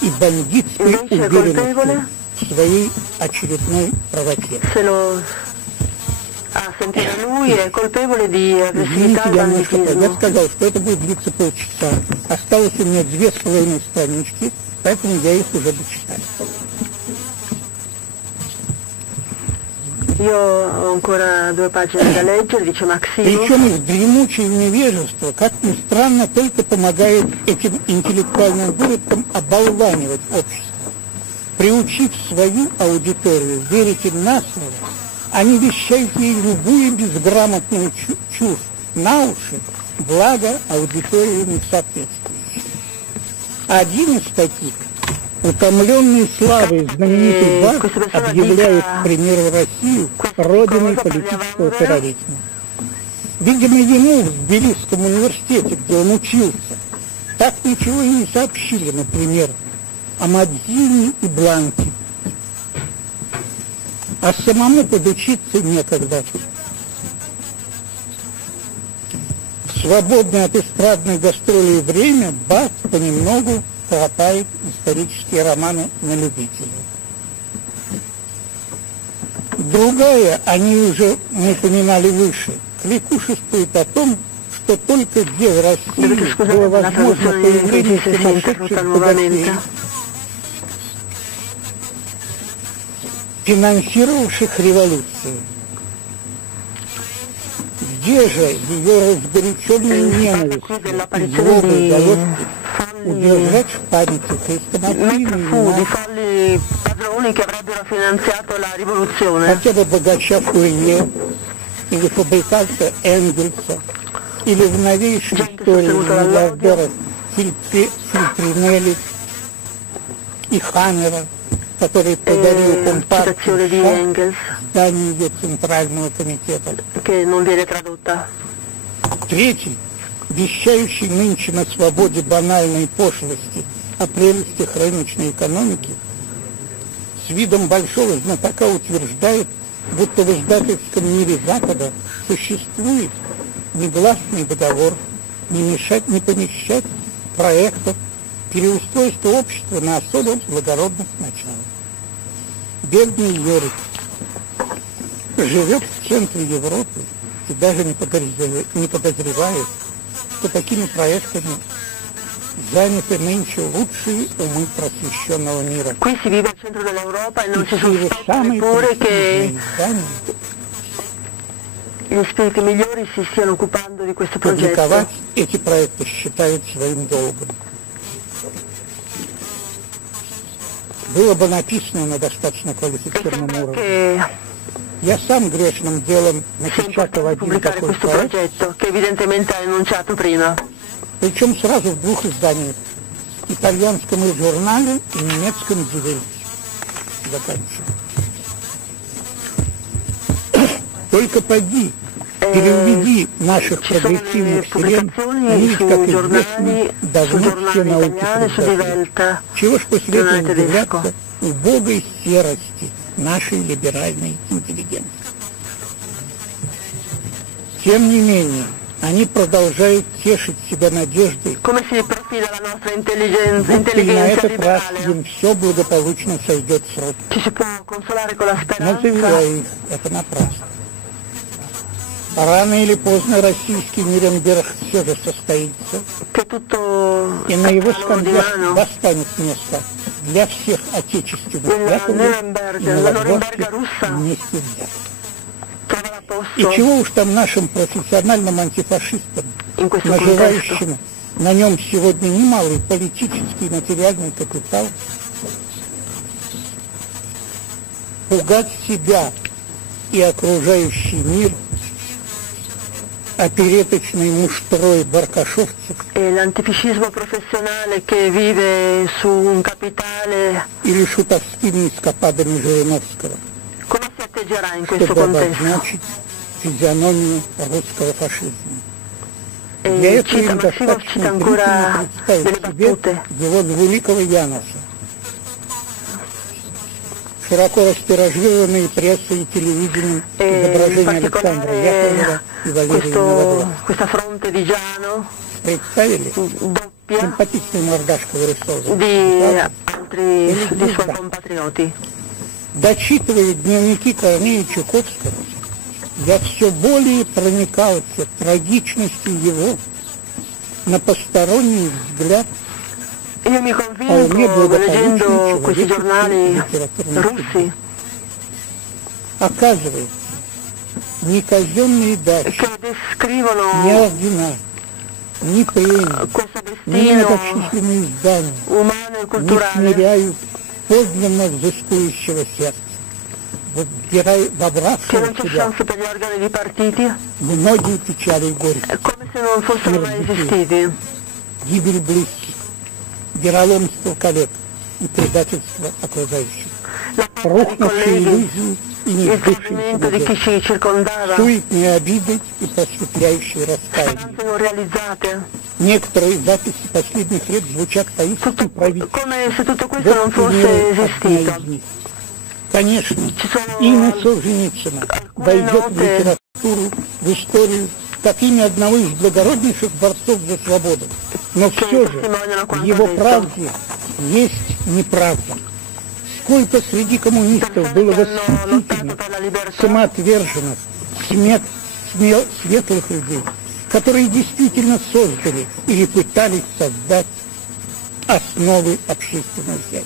и бандитской уверенностью в своей очередной правоте. Извините, я сказал, что это будет длиться полчаса. Осталось у меня 2,5 странички, поэтому я их уже дочитаю. Причем их дремучее невежество, как ни странно, только помогает этим интеллектуальным выродкам оболванивать общество. Приучив свою аудиторию верить им на слово, они вещают ей любую безграмотную чушь на уши, благо аудитории не соответствующей. Один из таких, утомленный славой знаменитый Бах, объявляет, к примеру, Россию родиной политического терроризма. Видимо, ему в Тбилисском университете, где он учился, так ничего и не сообщили, например, о Мадзине и Бланке. А самому подучиться некогда. В свободное от эстрадной гастроли время Бах понемногу копает исторические романы на любителя. Другая, они уже упоминали выше, кликушествует о том, что только где в России было возможно появление сумасшедших богатей, финансировавших революцию. Где же ее разгоряченную ненависть и злобой удалось удержать в памяти хрестоматийные хотя бы богача Фурье или фабриканта Энгельса, или в новейшей истории миллиардера Фильтринелли и Хаммера, который подарил Компартии здание ее Центрального комитета. Третий, вещающий нынче на свободе банальной пошлости о прелестях рыночной экономики, с видом большого знатока утверждает, будто в издательском мире Запада существует негласный договор не мешать, не помещать проектов переустройства общества на особо благородных началах. Бедный Йорик живет в центре Европы и даже не подозревает, что такими проектами заняты нынче лучшие умы просвещенного мира. Qui si vive al centro dell'Europa e non si sospetta neppure che gli spiriti migliori si stiano occupando di questo progetto. Публиковать эти проекты считают своим долгом. Было бы написано на достаточно квалифицированном уровне. Я сам грешным делом напечатал один такой проект, причем сразу в двух изданиях, итальянском журнале и немецком «Die Welt». Заканчиваю. Только поди, переуведи наших прогрессивных вселен, они ведь, как известно, давно все науки предпочли. Чего ж после этого удивляться убогой серости нашей либеральной интеллигенции? Тем не менее, они продолжают тешить себя надеждой, будто и на этот раз им все благополучно сойдет с рук. Но заверяю их, это напрасно. Рано или поздно российский Нюрнберг все же состоится, и на его скамьях достанет место для всех отечественных яковлев и новодворских вместе взятых. И чего уж там нашим профессиональным антифашистам, наживающим на нем сегодня немалый политический и материальный капитал, пугать себя и окружающий мир опереточный муштрой баркашовцев l'antifascismo professionale che vive su un capitale, или шутовскими эскападами Жириновского, come si atteggerà in questo чтобы contesto? обозначить физиономию русского фашизма. Для E этого им Максимов cita достаточно ancora зрительно delle представить себе battute. его двуликого Яноса. Широко растиражированные прессой и телевидением In изображения Александра Яковлева и Валерия Новодела. questa fronte di Giano Представили? doppia Симпатичная мордашка вырисовывает. di altri di suoi compatrioti. Дочитывая дневники Корнея Чуковского, я все более проникался трагичностью его на посторонний взгляд. Io mi convinco, leggendo questi giornali russi, Оказывается, ни казенные дачи, che ни descrivono ордена, ни премии, questo ни destino многочисленные издания umano e не culturale смиряют подлинно взыскующего сердца. che Вобравшего non в c'è себя chance per gli organi di partiti, многие печали и горести. è come se non fossero mai esistiti. Гибель близких, вероломство коллег и предательство окружающих. La parte dei Рухнувшие colleghi, иллюзии и не il сбывшиеся tradimento di chi надежды. ci circondava, Суетные обиды и просветляющие раскаяния. speranze non realizzate, Некоторые записи последних лет звучат поистине правительственно. come se tutto questo non fosse esistito. Конечно, Ci sono имя Солженицына alcune войдет в note литературу, в историю, как имя одного из благороднейших борцов за свободу. Но все же в его правде есть неправда. Сколько среди коммунистов было восхитительных, самоотверженных, светлых людей, которые действительно создали или пытались создать основы общественного счастья.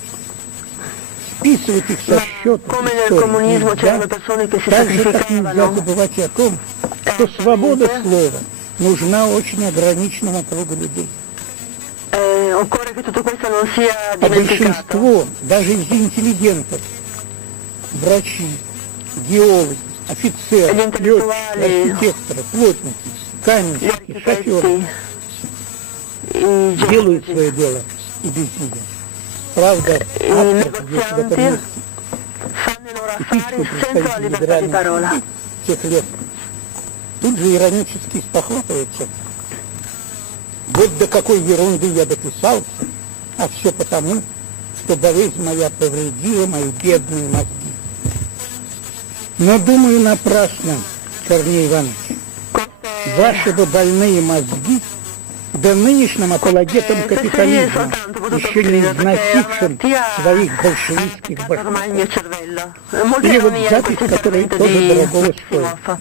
Списывать их со счета come nel comunismo c'erano нельзя, persone che si так же, как нельзя sacrificavano. забывать о том, что свобода слова нужна очень ограниченному кругу людей. Occorre che tutto questo non sia А dimenticato. большинство, даже из интеллигентов, врачи, геологи, офицеры, летчики, архитекторы, плотники, Gli каменщики, шоферы architetti, i делают geologi, свое дело и без них. Правда, i автор здесь в этом negozianti месте, fanno i loro типичный affari senza la представитель libertà di либеральных parola. идей тех лет, тут же иронически спохватывается. Вот до какой ерунды я дописался, а все потому, что болезнь моя повредила мои бедные мозги. Но, думаю, напрасно, Корней Иванович. Ваши бы больные мозги, да нынешним апологетам капитализма, еще не износившим своих большевистских Ormai il mio башков. cervello. Molta Или вот ironia in запись, questo которая intervento тоже di дорогого стоит. Maximoff.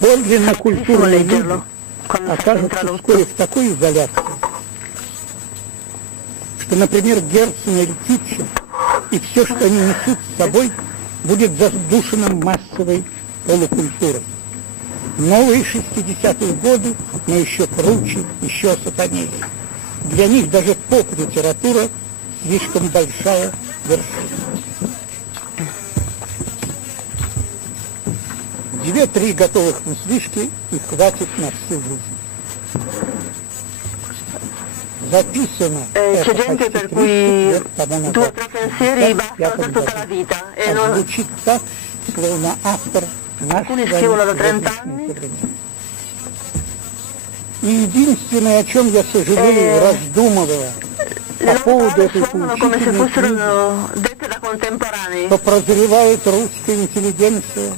Подлинно Bellissimo культурные люди leggerlo quando è stato окажутся introdotto. вскоре в такой изоляции, что, например, Герцен или Тютчев и все, что они несут с собой, будет задушено массовой полукультурой. Новые 60-е годы, но еще круче, еще осатанее. Для них даже поп-литература слишком большая вершина. 2-3 готовых мыслишки и хватит на всю жизнь. Записано C'è это gente почти per 30 cui лет тому 2 o назад. 3 pensieri bastano Я per tutta la vita e А non, звучит так, словно автор наш alcuni с вами scrivono da 30 сегодняшний anni. современник. И единственное, о чем я сожалею, раздумывая le по loro поводу parole этой suonano come se поучительной книги, fossero dette da contemporanei. что прозревает русская интеллигенция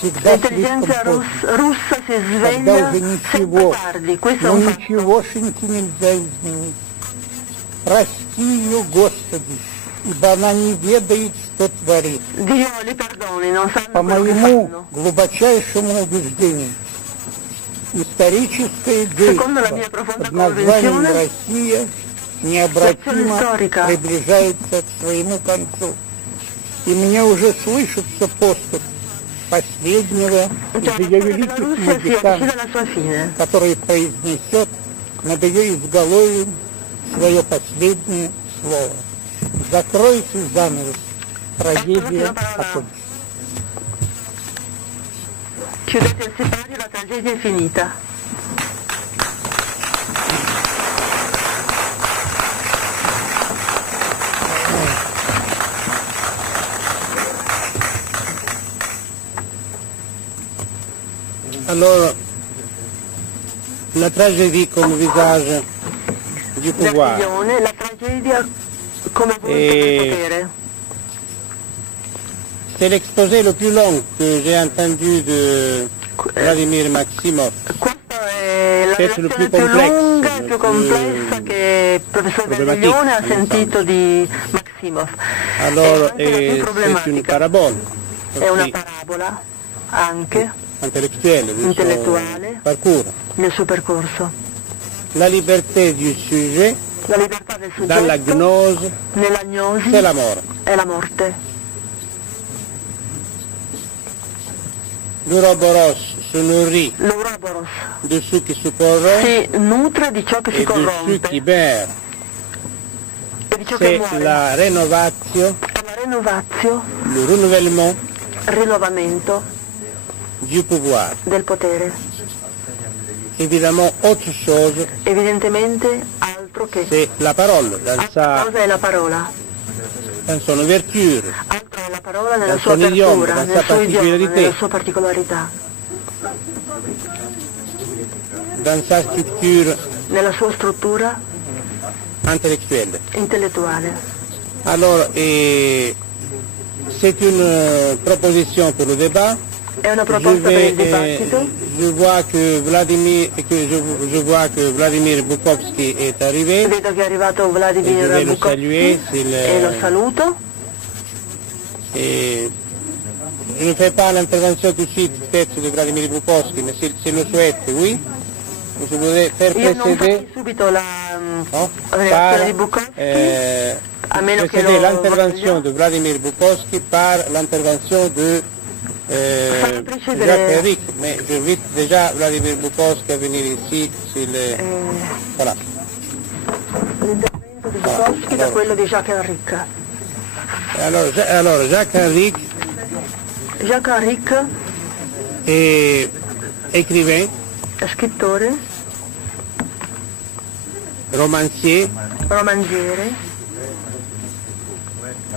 всегда слишком L'intelligenza поздно. russa si Когда sveglia уже sempre ничего, tardi, questo è ну un fatto. ничегошеньки нельзя изменить. Прости ее, Господи, ибо она не ведает, что творит. Dio li perdoni, non sanno По quello che моему fanno. глубочайшему убеждению, историческое Secondo la действо mia profonda под названием convinzione, Россия необратимо storica приближается к своему концу. И мне уже слышится поступь последнего из cioè, ее la великих Russia si avvicina музыкантов, alla sua fine. который произнесет над ее изголовьем свое последнее слово. Закройте занавес, трагедия окончена. Chiudete il sipario, la tragedia è finita. Alors, la tragédie comme visage du pouvoir. La tragedia come volto del potere. C'est l'exposé le plus long que j'ai entendu de Vladimir Maximov. Questa è la Penso relazione il più più complesso, lunga e più complessa che il professor Berliglione ha sentito di Maximov. Alors, È anche la più c'est une problematica. parabole. È una Aussi, parabola anche intellectuelle del intellettuale suo parcours. nel suo percorso. La liberté du sujet La libertà del dans la soggetto gnose, nella gnosi c'est la mort. è la morte. L'Ouroboros se nourrit L'Ouroboros de ceux qui se corrompent si nutre di ciò che si et de ceux corrompe qui meurent. e di ciò che C'est muore. la rénovation, È la renovatio, le renouvellement rinnovamento du pouvoir. del potere. Évidemment, autre chose, Evidentemente altro che c'est la parole dans altra cosa è la parola. son ouverture, Altro è la parola nella Nel sua suo idioma, apertura, nella nel sua suo idioma, particolarità. nella sua particolarità, dans sa structure nella sua struttura intellectuelle. intellettuale. Alors, c'est une proposition pour le débat. È una proposta per il dibattito. Je vois que Vladimir Bukovsky est arrivé. Vedo che è arrivato Je Vladimir vais le Bukovsky saluer e lo saluto. Et je ne fais pas l'intervention tout de suite peut-être de Vladimir Bukovsky, mais s'il le souhaite, oui. Je voudrais faire Io non précéder, farei subito la no, reazione di Bukovsky, a meno che précéder lo l'intervention voglia. de Vladimir Bukovsky par l'intervention de Farò precedere- Jacques Henrique, mais j'invite déjà Vladimir Bukovsky à venir ici, s'il est... Voilà. L'intervento di Bukovsky da quello di Jacques Henrique. Alors, Jacques Henrique Jacques Henrique est écrivain, è scrittore, romancier. romanziere,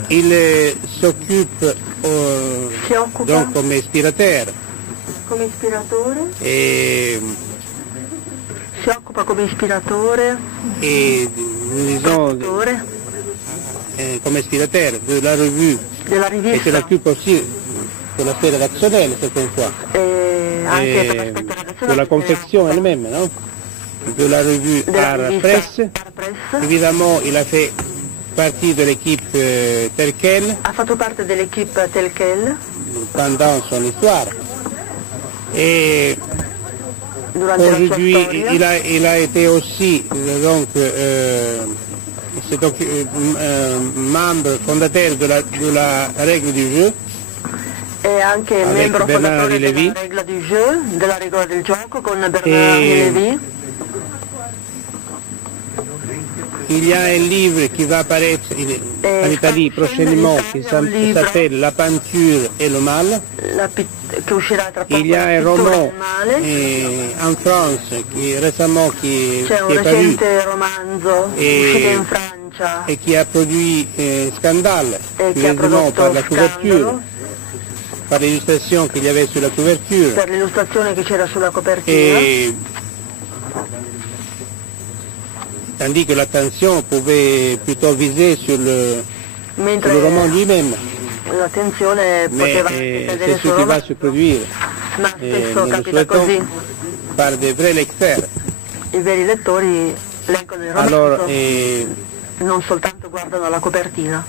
Il s'occupe si occupa donc comme inspirateur come ispiratore, et, si occupa come ispiratore, disons, autore comme inspirateur de la revue della et se rivista l'occupe aussi de l'aspect rédactionnel certaines fois, e anche per et l'aspetto de la redazionale confection elle-même, non? De la revue della Art rivista Presse. Art Press. Évidemment, il a fait partie de l'équipe telle qu'elle Ha fatto parte dell'equipe tel quel pendant son histoire. Et durante la sua aujourd'hui, storia. il a été aussi donc, membre fondateur de la règle du jeu. È anche Avec membro Bernard fondatore Lévy. della regola du jeu, della regola del gioco con Bernard E- Lévy. Il y a un livre qui va apparaître en Italie prochainement qui s'appelle La peinture et le mal. Che uscirà tra poco. Il y a un La pittura roman del male. en France qui récemment qui C'è un est paru recente romanzo uscito in Francia et qui a produit scandale, e che ha curieusement par prodotto la couverture, scandalo par l'illustration qu'il y avait sur la couverture. per l'illustrazione che c'era sulla copertina. Et tandis que l'attention pouvait plutôt viser sur le Mentre roman lui-même. l'attenzione Mais poteva c'est vedere ce sul qui va romanzo, se produire. ma spesso Nous le capita souhaitons così. par des vrais lecteurs. I veri lettori leggono il Alors, romanzo, non soltanto guardano la copertina.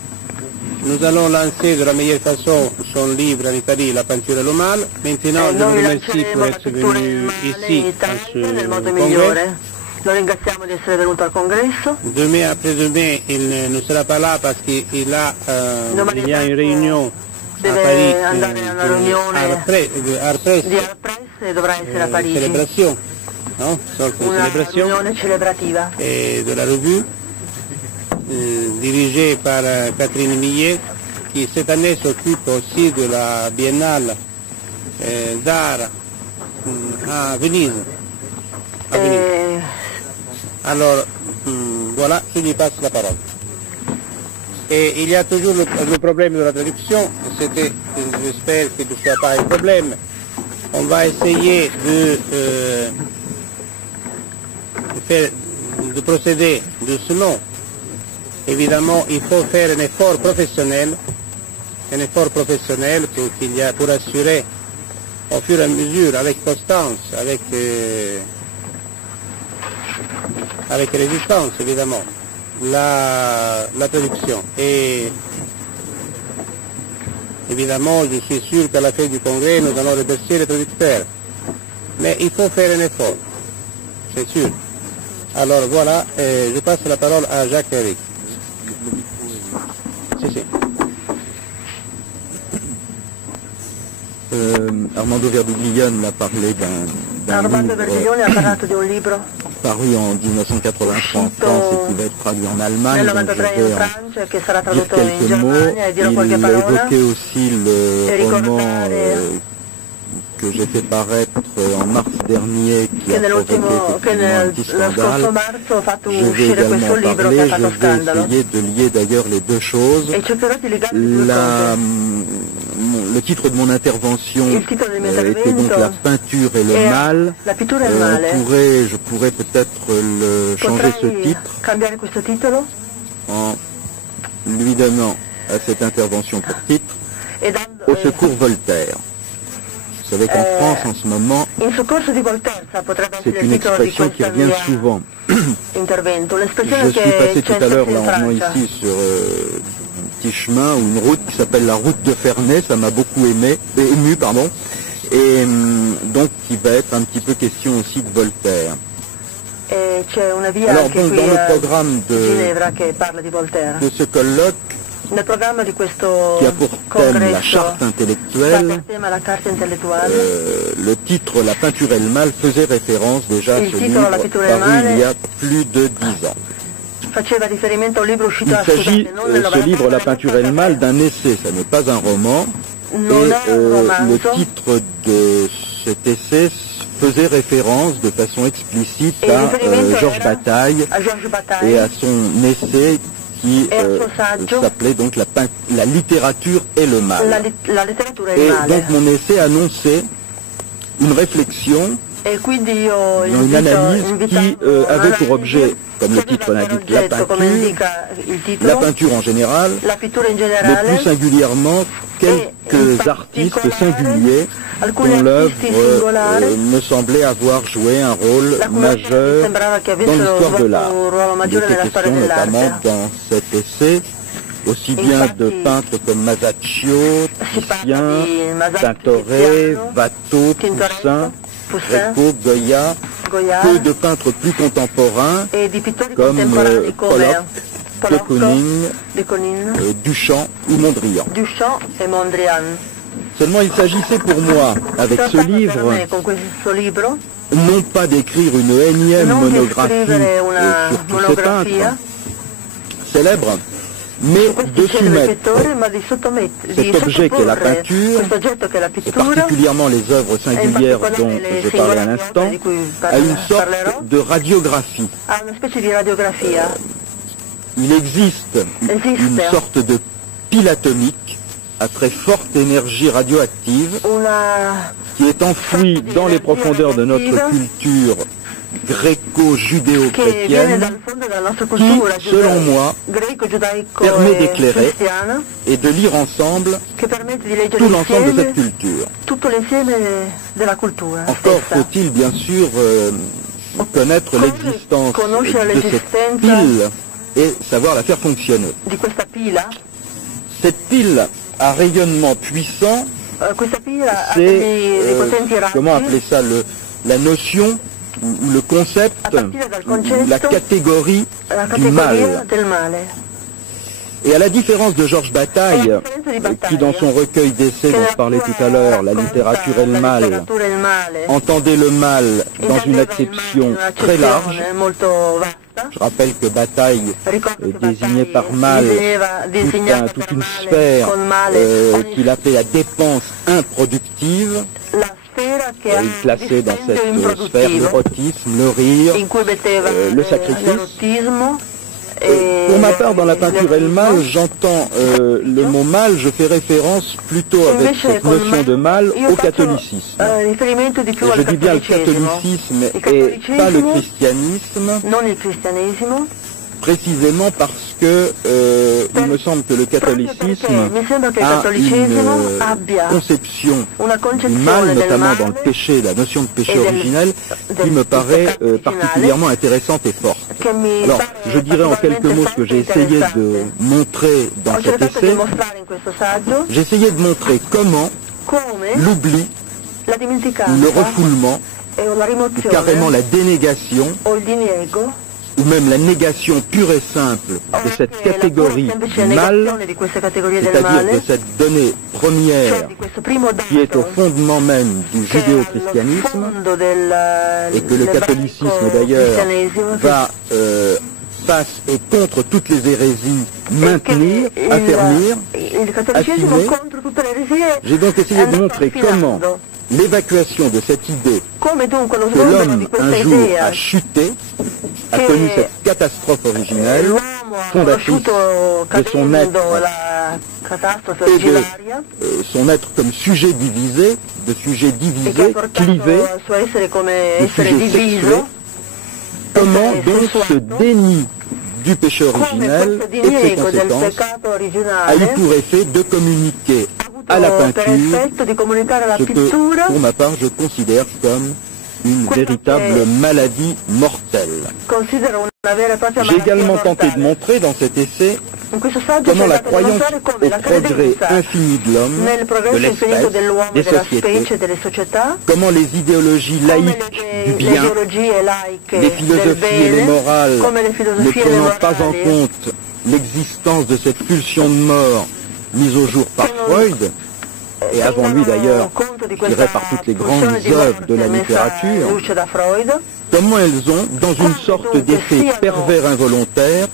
nous allons lancer de la meilleure façon son livre en Italie, La peinture et le mal. Maintenant, je vous Noi remercie pour lanceremo la être pittura del venu male ici in à Italia nel modo ce congrès. migliore. Lo ringraziamo di essere venuto al congresso. Demain, après-demain, il ne sera pas là parce qu'il il y a une réunion à Deve Paris andare a una riunione Art Press, di Art Press e dovrà essere a Parigi. célébration, non? Sorte de Una célébration riunione celebrativa de la revue dirigée par Catherine Millet, qui cette année s'occupe aussi de la biennale d'art à Venise. Alors, voilà, je lui passe la parole. Et il y a toujours le problème de la traduction. J'espère que ce ne soit pas un problème. On va essayer de procéder doucement. Évidemment, il faut faire un effort professionnel pour assurer au fur et à mesure, avec constance, avec résistance évidemment, la traduction. Et évidemment, je suis sûr qu'à la fin du congrès, nous allons remercier les traducteurs. Mais il faut faire un effort, c'est sûr. Alors voilà, je passe la parole à Jacques-Éric. Si. Armando Verdiglione a parlé d'un livre paru en 1983 en France et qui va être traduit en Allemagne. Donc je vais en dire quelques mots. Il a évoqué aussi le roman que j'ai fait paraître en mars dernier qui a provoqué effectivement un petit scandale. Je vais également en parler, je vais essayer de lier d'ailleurs les deux choses. Le titre de mon intervention était donc la peinture et le mal. Je pourrais peut-être changer ce titre en lui donnant à cette intervention pour titre Au secours Voltaire. Vous savez qu'en France en ce moment, c'est une expression qui revient souvent. Je suis passé tout à l'heure lentement ici sur un petit chemin ou une route qui s'appelle la route de Ferney, ça m'a beaucoup ému, et donc qui va être un petit peu question aussi de Voltaire. Alors donc dans le programme de ce colloque, qui a pour thème la charte intellectuelle, le titre La peinture et le mal faisait référence déjà à ce livre paru il y a plus de 10 ans. Il s'agit, ce livre La peinture et le mal, d'un essai, ça n'est pas un roman, et le titre de cet essai faisait référence de façon explicite à Georges Bataille et à son essai qui s'appelait donc la littérature et le mal. Et donc mon essai annonçait une réflexion, une analyse qui avait pour objet, comme le titre l'indique, la peinture en général, mais plus singulièrement quelques artistes singuliers dont l'œuvre me semblait avoir joué un rôle majeur dans l'histoire de l'art. Il était question notamment dans cet essai aussi bien de peintres comme Masaccio, Titien, Tintoret, Watteau, Poussin, Greco, Goya, que de peintres plus contemporains comme Pollock, de Kooning, Duchamp ou Mondrian. Seulement il s'agissait pour moi, avec ce livre, non pas d'écrire une énième monographie sur tous ces peintres célèbres, mais de soumettre cet objet qu'est la peinture, et particulièrement les œuvres singulières dont je parlais à l'instant, à une sorte de radiographie. Il existe une sorte de pile atomique à très forte énergie radioactive qui est enfouie dans les profondeurs de notre culture gréco-judéo-chrétienne qui, selon moi, permet d'éclairer et de lire ensemble tout l'ensemble de cette culture. Encore faut-il bien sûr connaître l'existence de cette pile et savoir la faire fonctionner. Cette pile à rayonnement puissant, c'est, comment appeler ça, la notion ou le concept, ou la catégorie du mal. Et à la différence de Georges Bataille, qui dans son recueil d'essais dont je parlais tout à l'heure, La littérature et le mal, entendait le mal dans une acception très large. Je rappelle que Bataille désignait par mal toute une sphère qu'il appelait la dépense improductive, il plaçait dans cette sphère l'érotisme, le rire, le sacrifice. Pour ma part, dans la peinture El Mal, j'entends le mot mal, je fais référence plutôt avec cette notion de mal au catholicisme. Et je dis bien le catholicisme et pas le christianisme, précisément parce que il me semble que le catholicisme a une conception du mal, notamment dans le péché, la notion de péché originel, qui me paraît particulièrement intéressante et forte. Alors, je dirais en quelques mots ce que j'ai essayé de montrer dans cet essai. J'ai essayé de montrer comment l'oubli, le refoulement, ou carrément la dénégation, ou même la négation pure et simple de cette catégorie du mal, c'est-à-dire de cette donnée première qui est au fondement même du judéo-christianisme, et que le catholicisme d'ailleurs va face et contre toutes les hérésies maintenir, affermir, assumer. J'ai donc essayé de montrer comment l'évacuation de cette idée que l'homme un jour a chuté, a connu cette catastrophe originelle, fondatrice de son être et de son être comme sujet divisé, de sujet divisé, clivé, de sujet sexué. Comment donc ce déni du péché originel et de ses conséquences a eu pour effet de communiquer à la peinture ce que, pour ma part, je considère comme une véritable maladie mortelle. J'ai également tenté de montrer dans cet essai comment la croyance au progrès infini de l'homme, de l'espèce, des sociétés, comment les idéologies laïques du bien, les philosophies et les morales ne prenant pas en compte l'existence de cette pulsion de mort mise au jour par Freud, et avant lui d'ailleurs, tiré par toutes les grandes œuvres de la littérature, comment elles ont, dans une sorte d'effet pervers involontaire,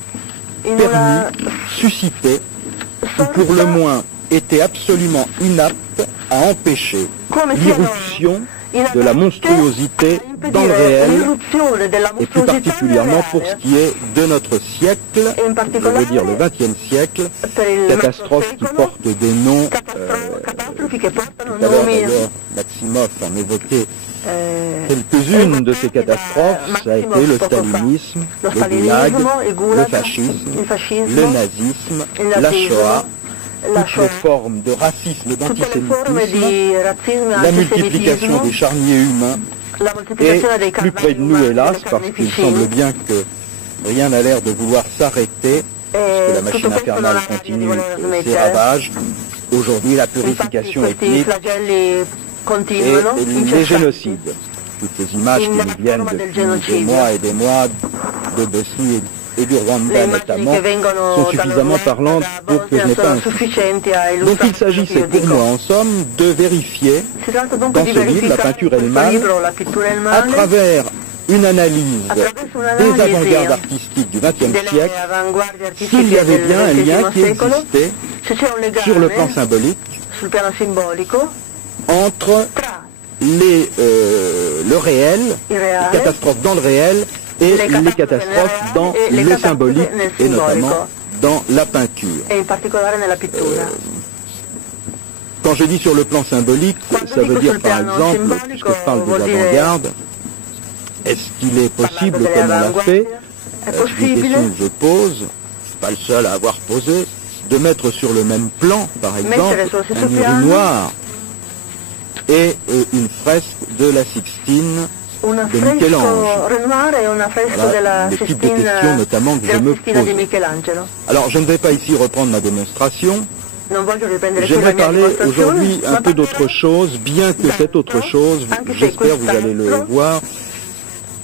permis, suscité, ou pour le moins été absolument inapte à empêcher l'irruption de la monstruosité dans le réel, et plus particulièrement pour ce qui est de notre siècle, je veux dire le XXe siècle, catastrophe qui porte des noms, tout à l'heure d'ailleurs Maximoff en évoquait quelques-unes de ces catastrophes, ça a été le stalinisme, le goulag, le fascisme, le nazisme, la Shoah, toutes les formes de racisme et d'antisémitisme, la multiplication des charniers humains, et plus près de nous hélas, parce qu'il semble bien que rien n'a l'air de vouloir s'arrêter, puisque la machine infernale continue ses ravages, aujourd'hui la purification ethnique et les génocides. Toutes les images qui nous viennent depuis des mois et des mois de Bosnie et du Rwanda notamment, sont suffisamment parlantes pour que je n'ai pas insisté. Donc il s'agissait pour moi en somme de vérifier dans ce livre, La peinture El Mal, à travers une analyse des avant-gardes artistiques du XXe siècle, s'il y avait bien un lien qui existait sur le plan symbolique entre le réel, les catastrophes dans le réel, et les catastrophes dans le symbolique, et notamment dans la peinture. Quand je dis sur le plan symbolique, ça veut dire par exemple, puisque je parle des avant-gardes, est-ce qu'il est possible, comme on l'a fait, c'est une question que je pose, je ne suis pas le seul à avoir posé, de mettre sur le même plan, par exemple, un urinoir et une fresque de la Sixtine de Michel-Ange. Voilà le type de questions notamment que je me pose. Alors je ne vais pas ici reprendre ma démonstration. J'aimerais parler aujourd'hui un peu d'autre chose, bien que cette autre chose, j'espère vous allez le voir,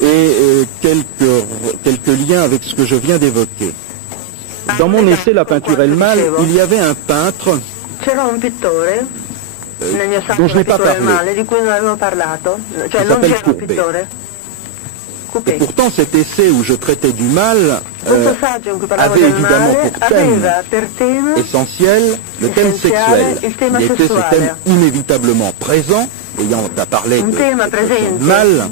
et quelques liens avec ce que je viens d'évoquer. Dans mon essai La peinture El Mal, il y avait un peintre dont je n'ai pas parlé, qui s'appelle Courbet. Et pourtant cet essai où je traitais du mal avait évidemment pour thème essentiel le thème sexuel. Il était ce thème inévitablement présent ayant à parler de mal,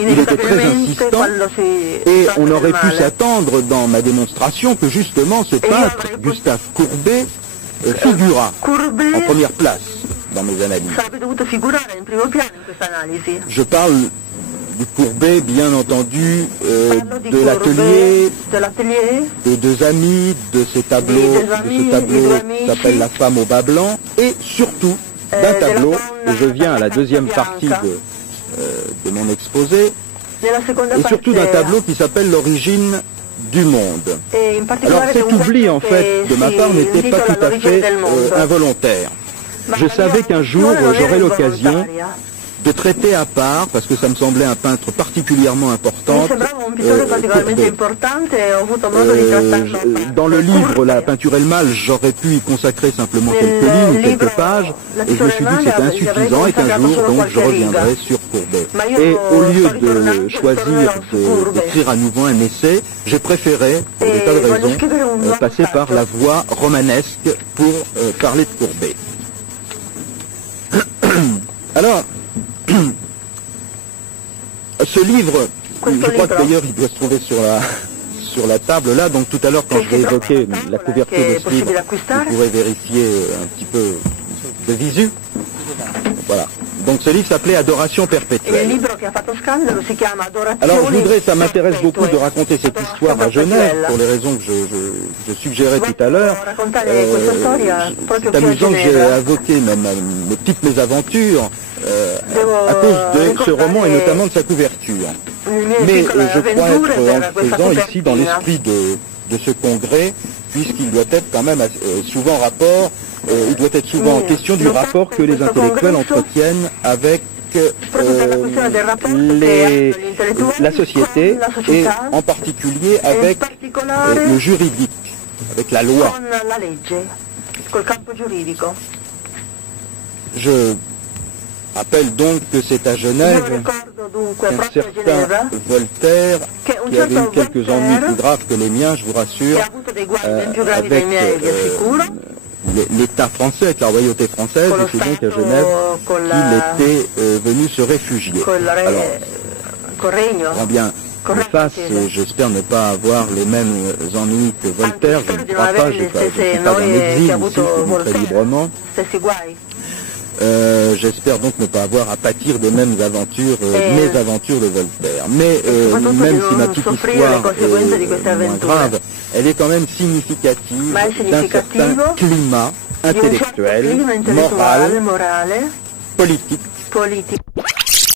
il était très insistant et on aurait pu s'attendre dans ma démonstration que justement ce peintre, Gustave Courbet, figura en première place dans mes analyses. Je parle du Courbet, bien entendu, de l'atelier, de deux amis, de ce tableau qui s'appelle La femme au bas blanc, et surtout d'un tableau, et je viens à la deuxième partie de mon exposé, et surtout d'un tableau qui s'appelle L'origine du monde. Alors cet oubli en fait de ma part n'était pas tout à fait involontaire. Je savais qu'un jour j'aurais l'occasion de traiter à part, parce que ça me semblait un peintre particulièrement important, dans le livre La peinture et le mal, j'aurais pu y consacrer simplement quelques lignes ou quelques pages, et je me suis dit que c'était insuffisant et qu'un jour donc je reviendrai sur Courbet. Et au lieu de choisir d'écrire à nouveau un essai, j'ai préféré, pour des tas de raisons, passer par la voie romanesque pour parler de Courbet. Alors, ce livre, je crois que d'ailleurs il doit se trouver sur la table là, donc tout à l'heure quand je vais évoquer la couverture de ce livre, vous pourrez vérifier un petit peu de visu. Voilà. Donc ce livre s'appelait Adoration perpétuelle. Alors je voudrais, ça m'intéresse beaucoup de raconter cette histoire à Genève, pour les raisons que je suggérais tout à l'heure. C'est amusant que j'ai évoqué même mes petites mésaventures à cause de ce roman et notamment de sa couverture. Mais je crois être en faisant ici dans l'esprit de ce congrès, puisqu'il doit être quand même souvent rapport, il doit être souvent en question du rapport que les intellectuels entretiennent avec la société et en particulier avec le juridique, avec la loi. Je rappelle donc que c'est à Genève qu'un certain Voltaire, qui avait eu quelques ennuis plus graves que les miens, je vous rassure, avec l'État français, avec la royauté française, et c'est donc à Genève qu'il était venu se réfugier. Alors, grand bien me fasse, j'espère ne pas avoir les mêmes ennuis que Voltaire, je ne crois pas, je ne suis pas en exil ici, je vis très librement. J'espère donc ne pas avoir à pâtir des mêmes aventures, mes aventures de Voltaire. Mais même si ma petite histoire est moins grave, elle est quand même significative d'un certain climat intellectuel, moral, politique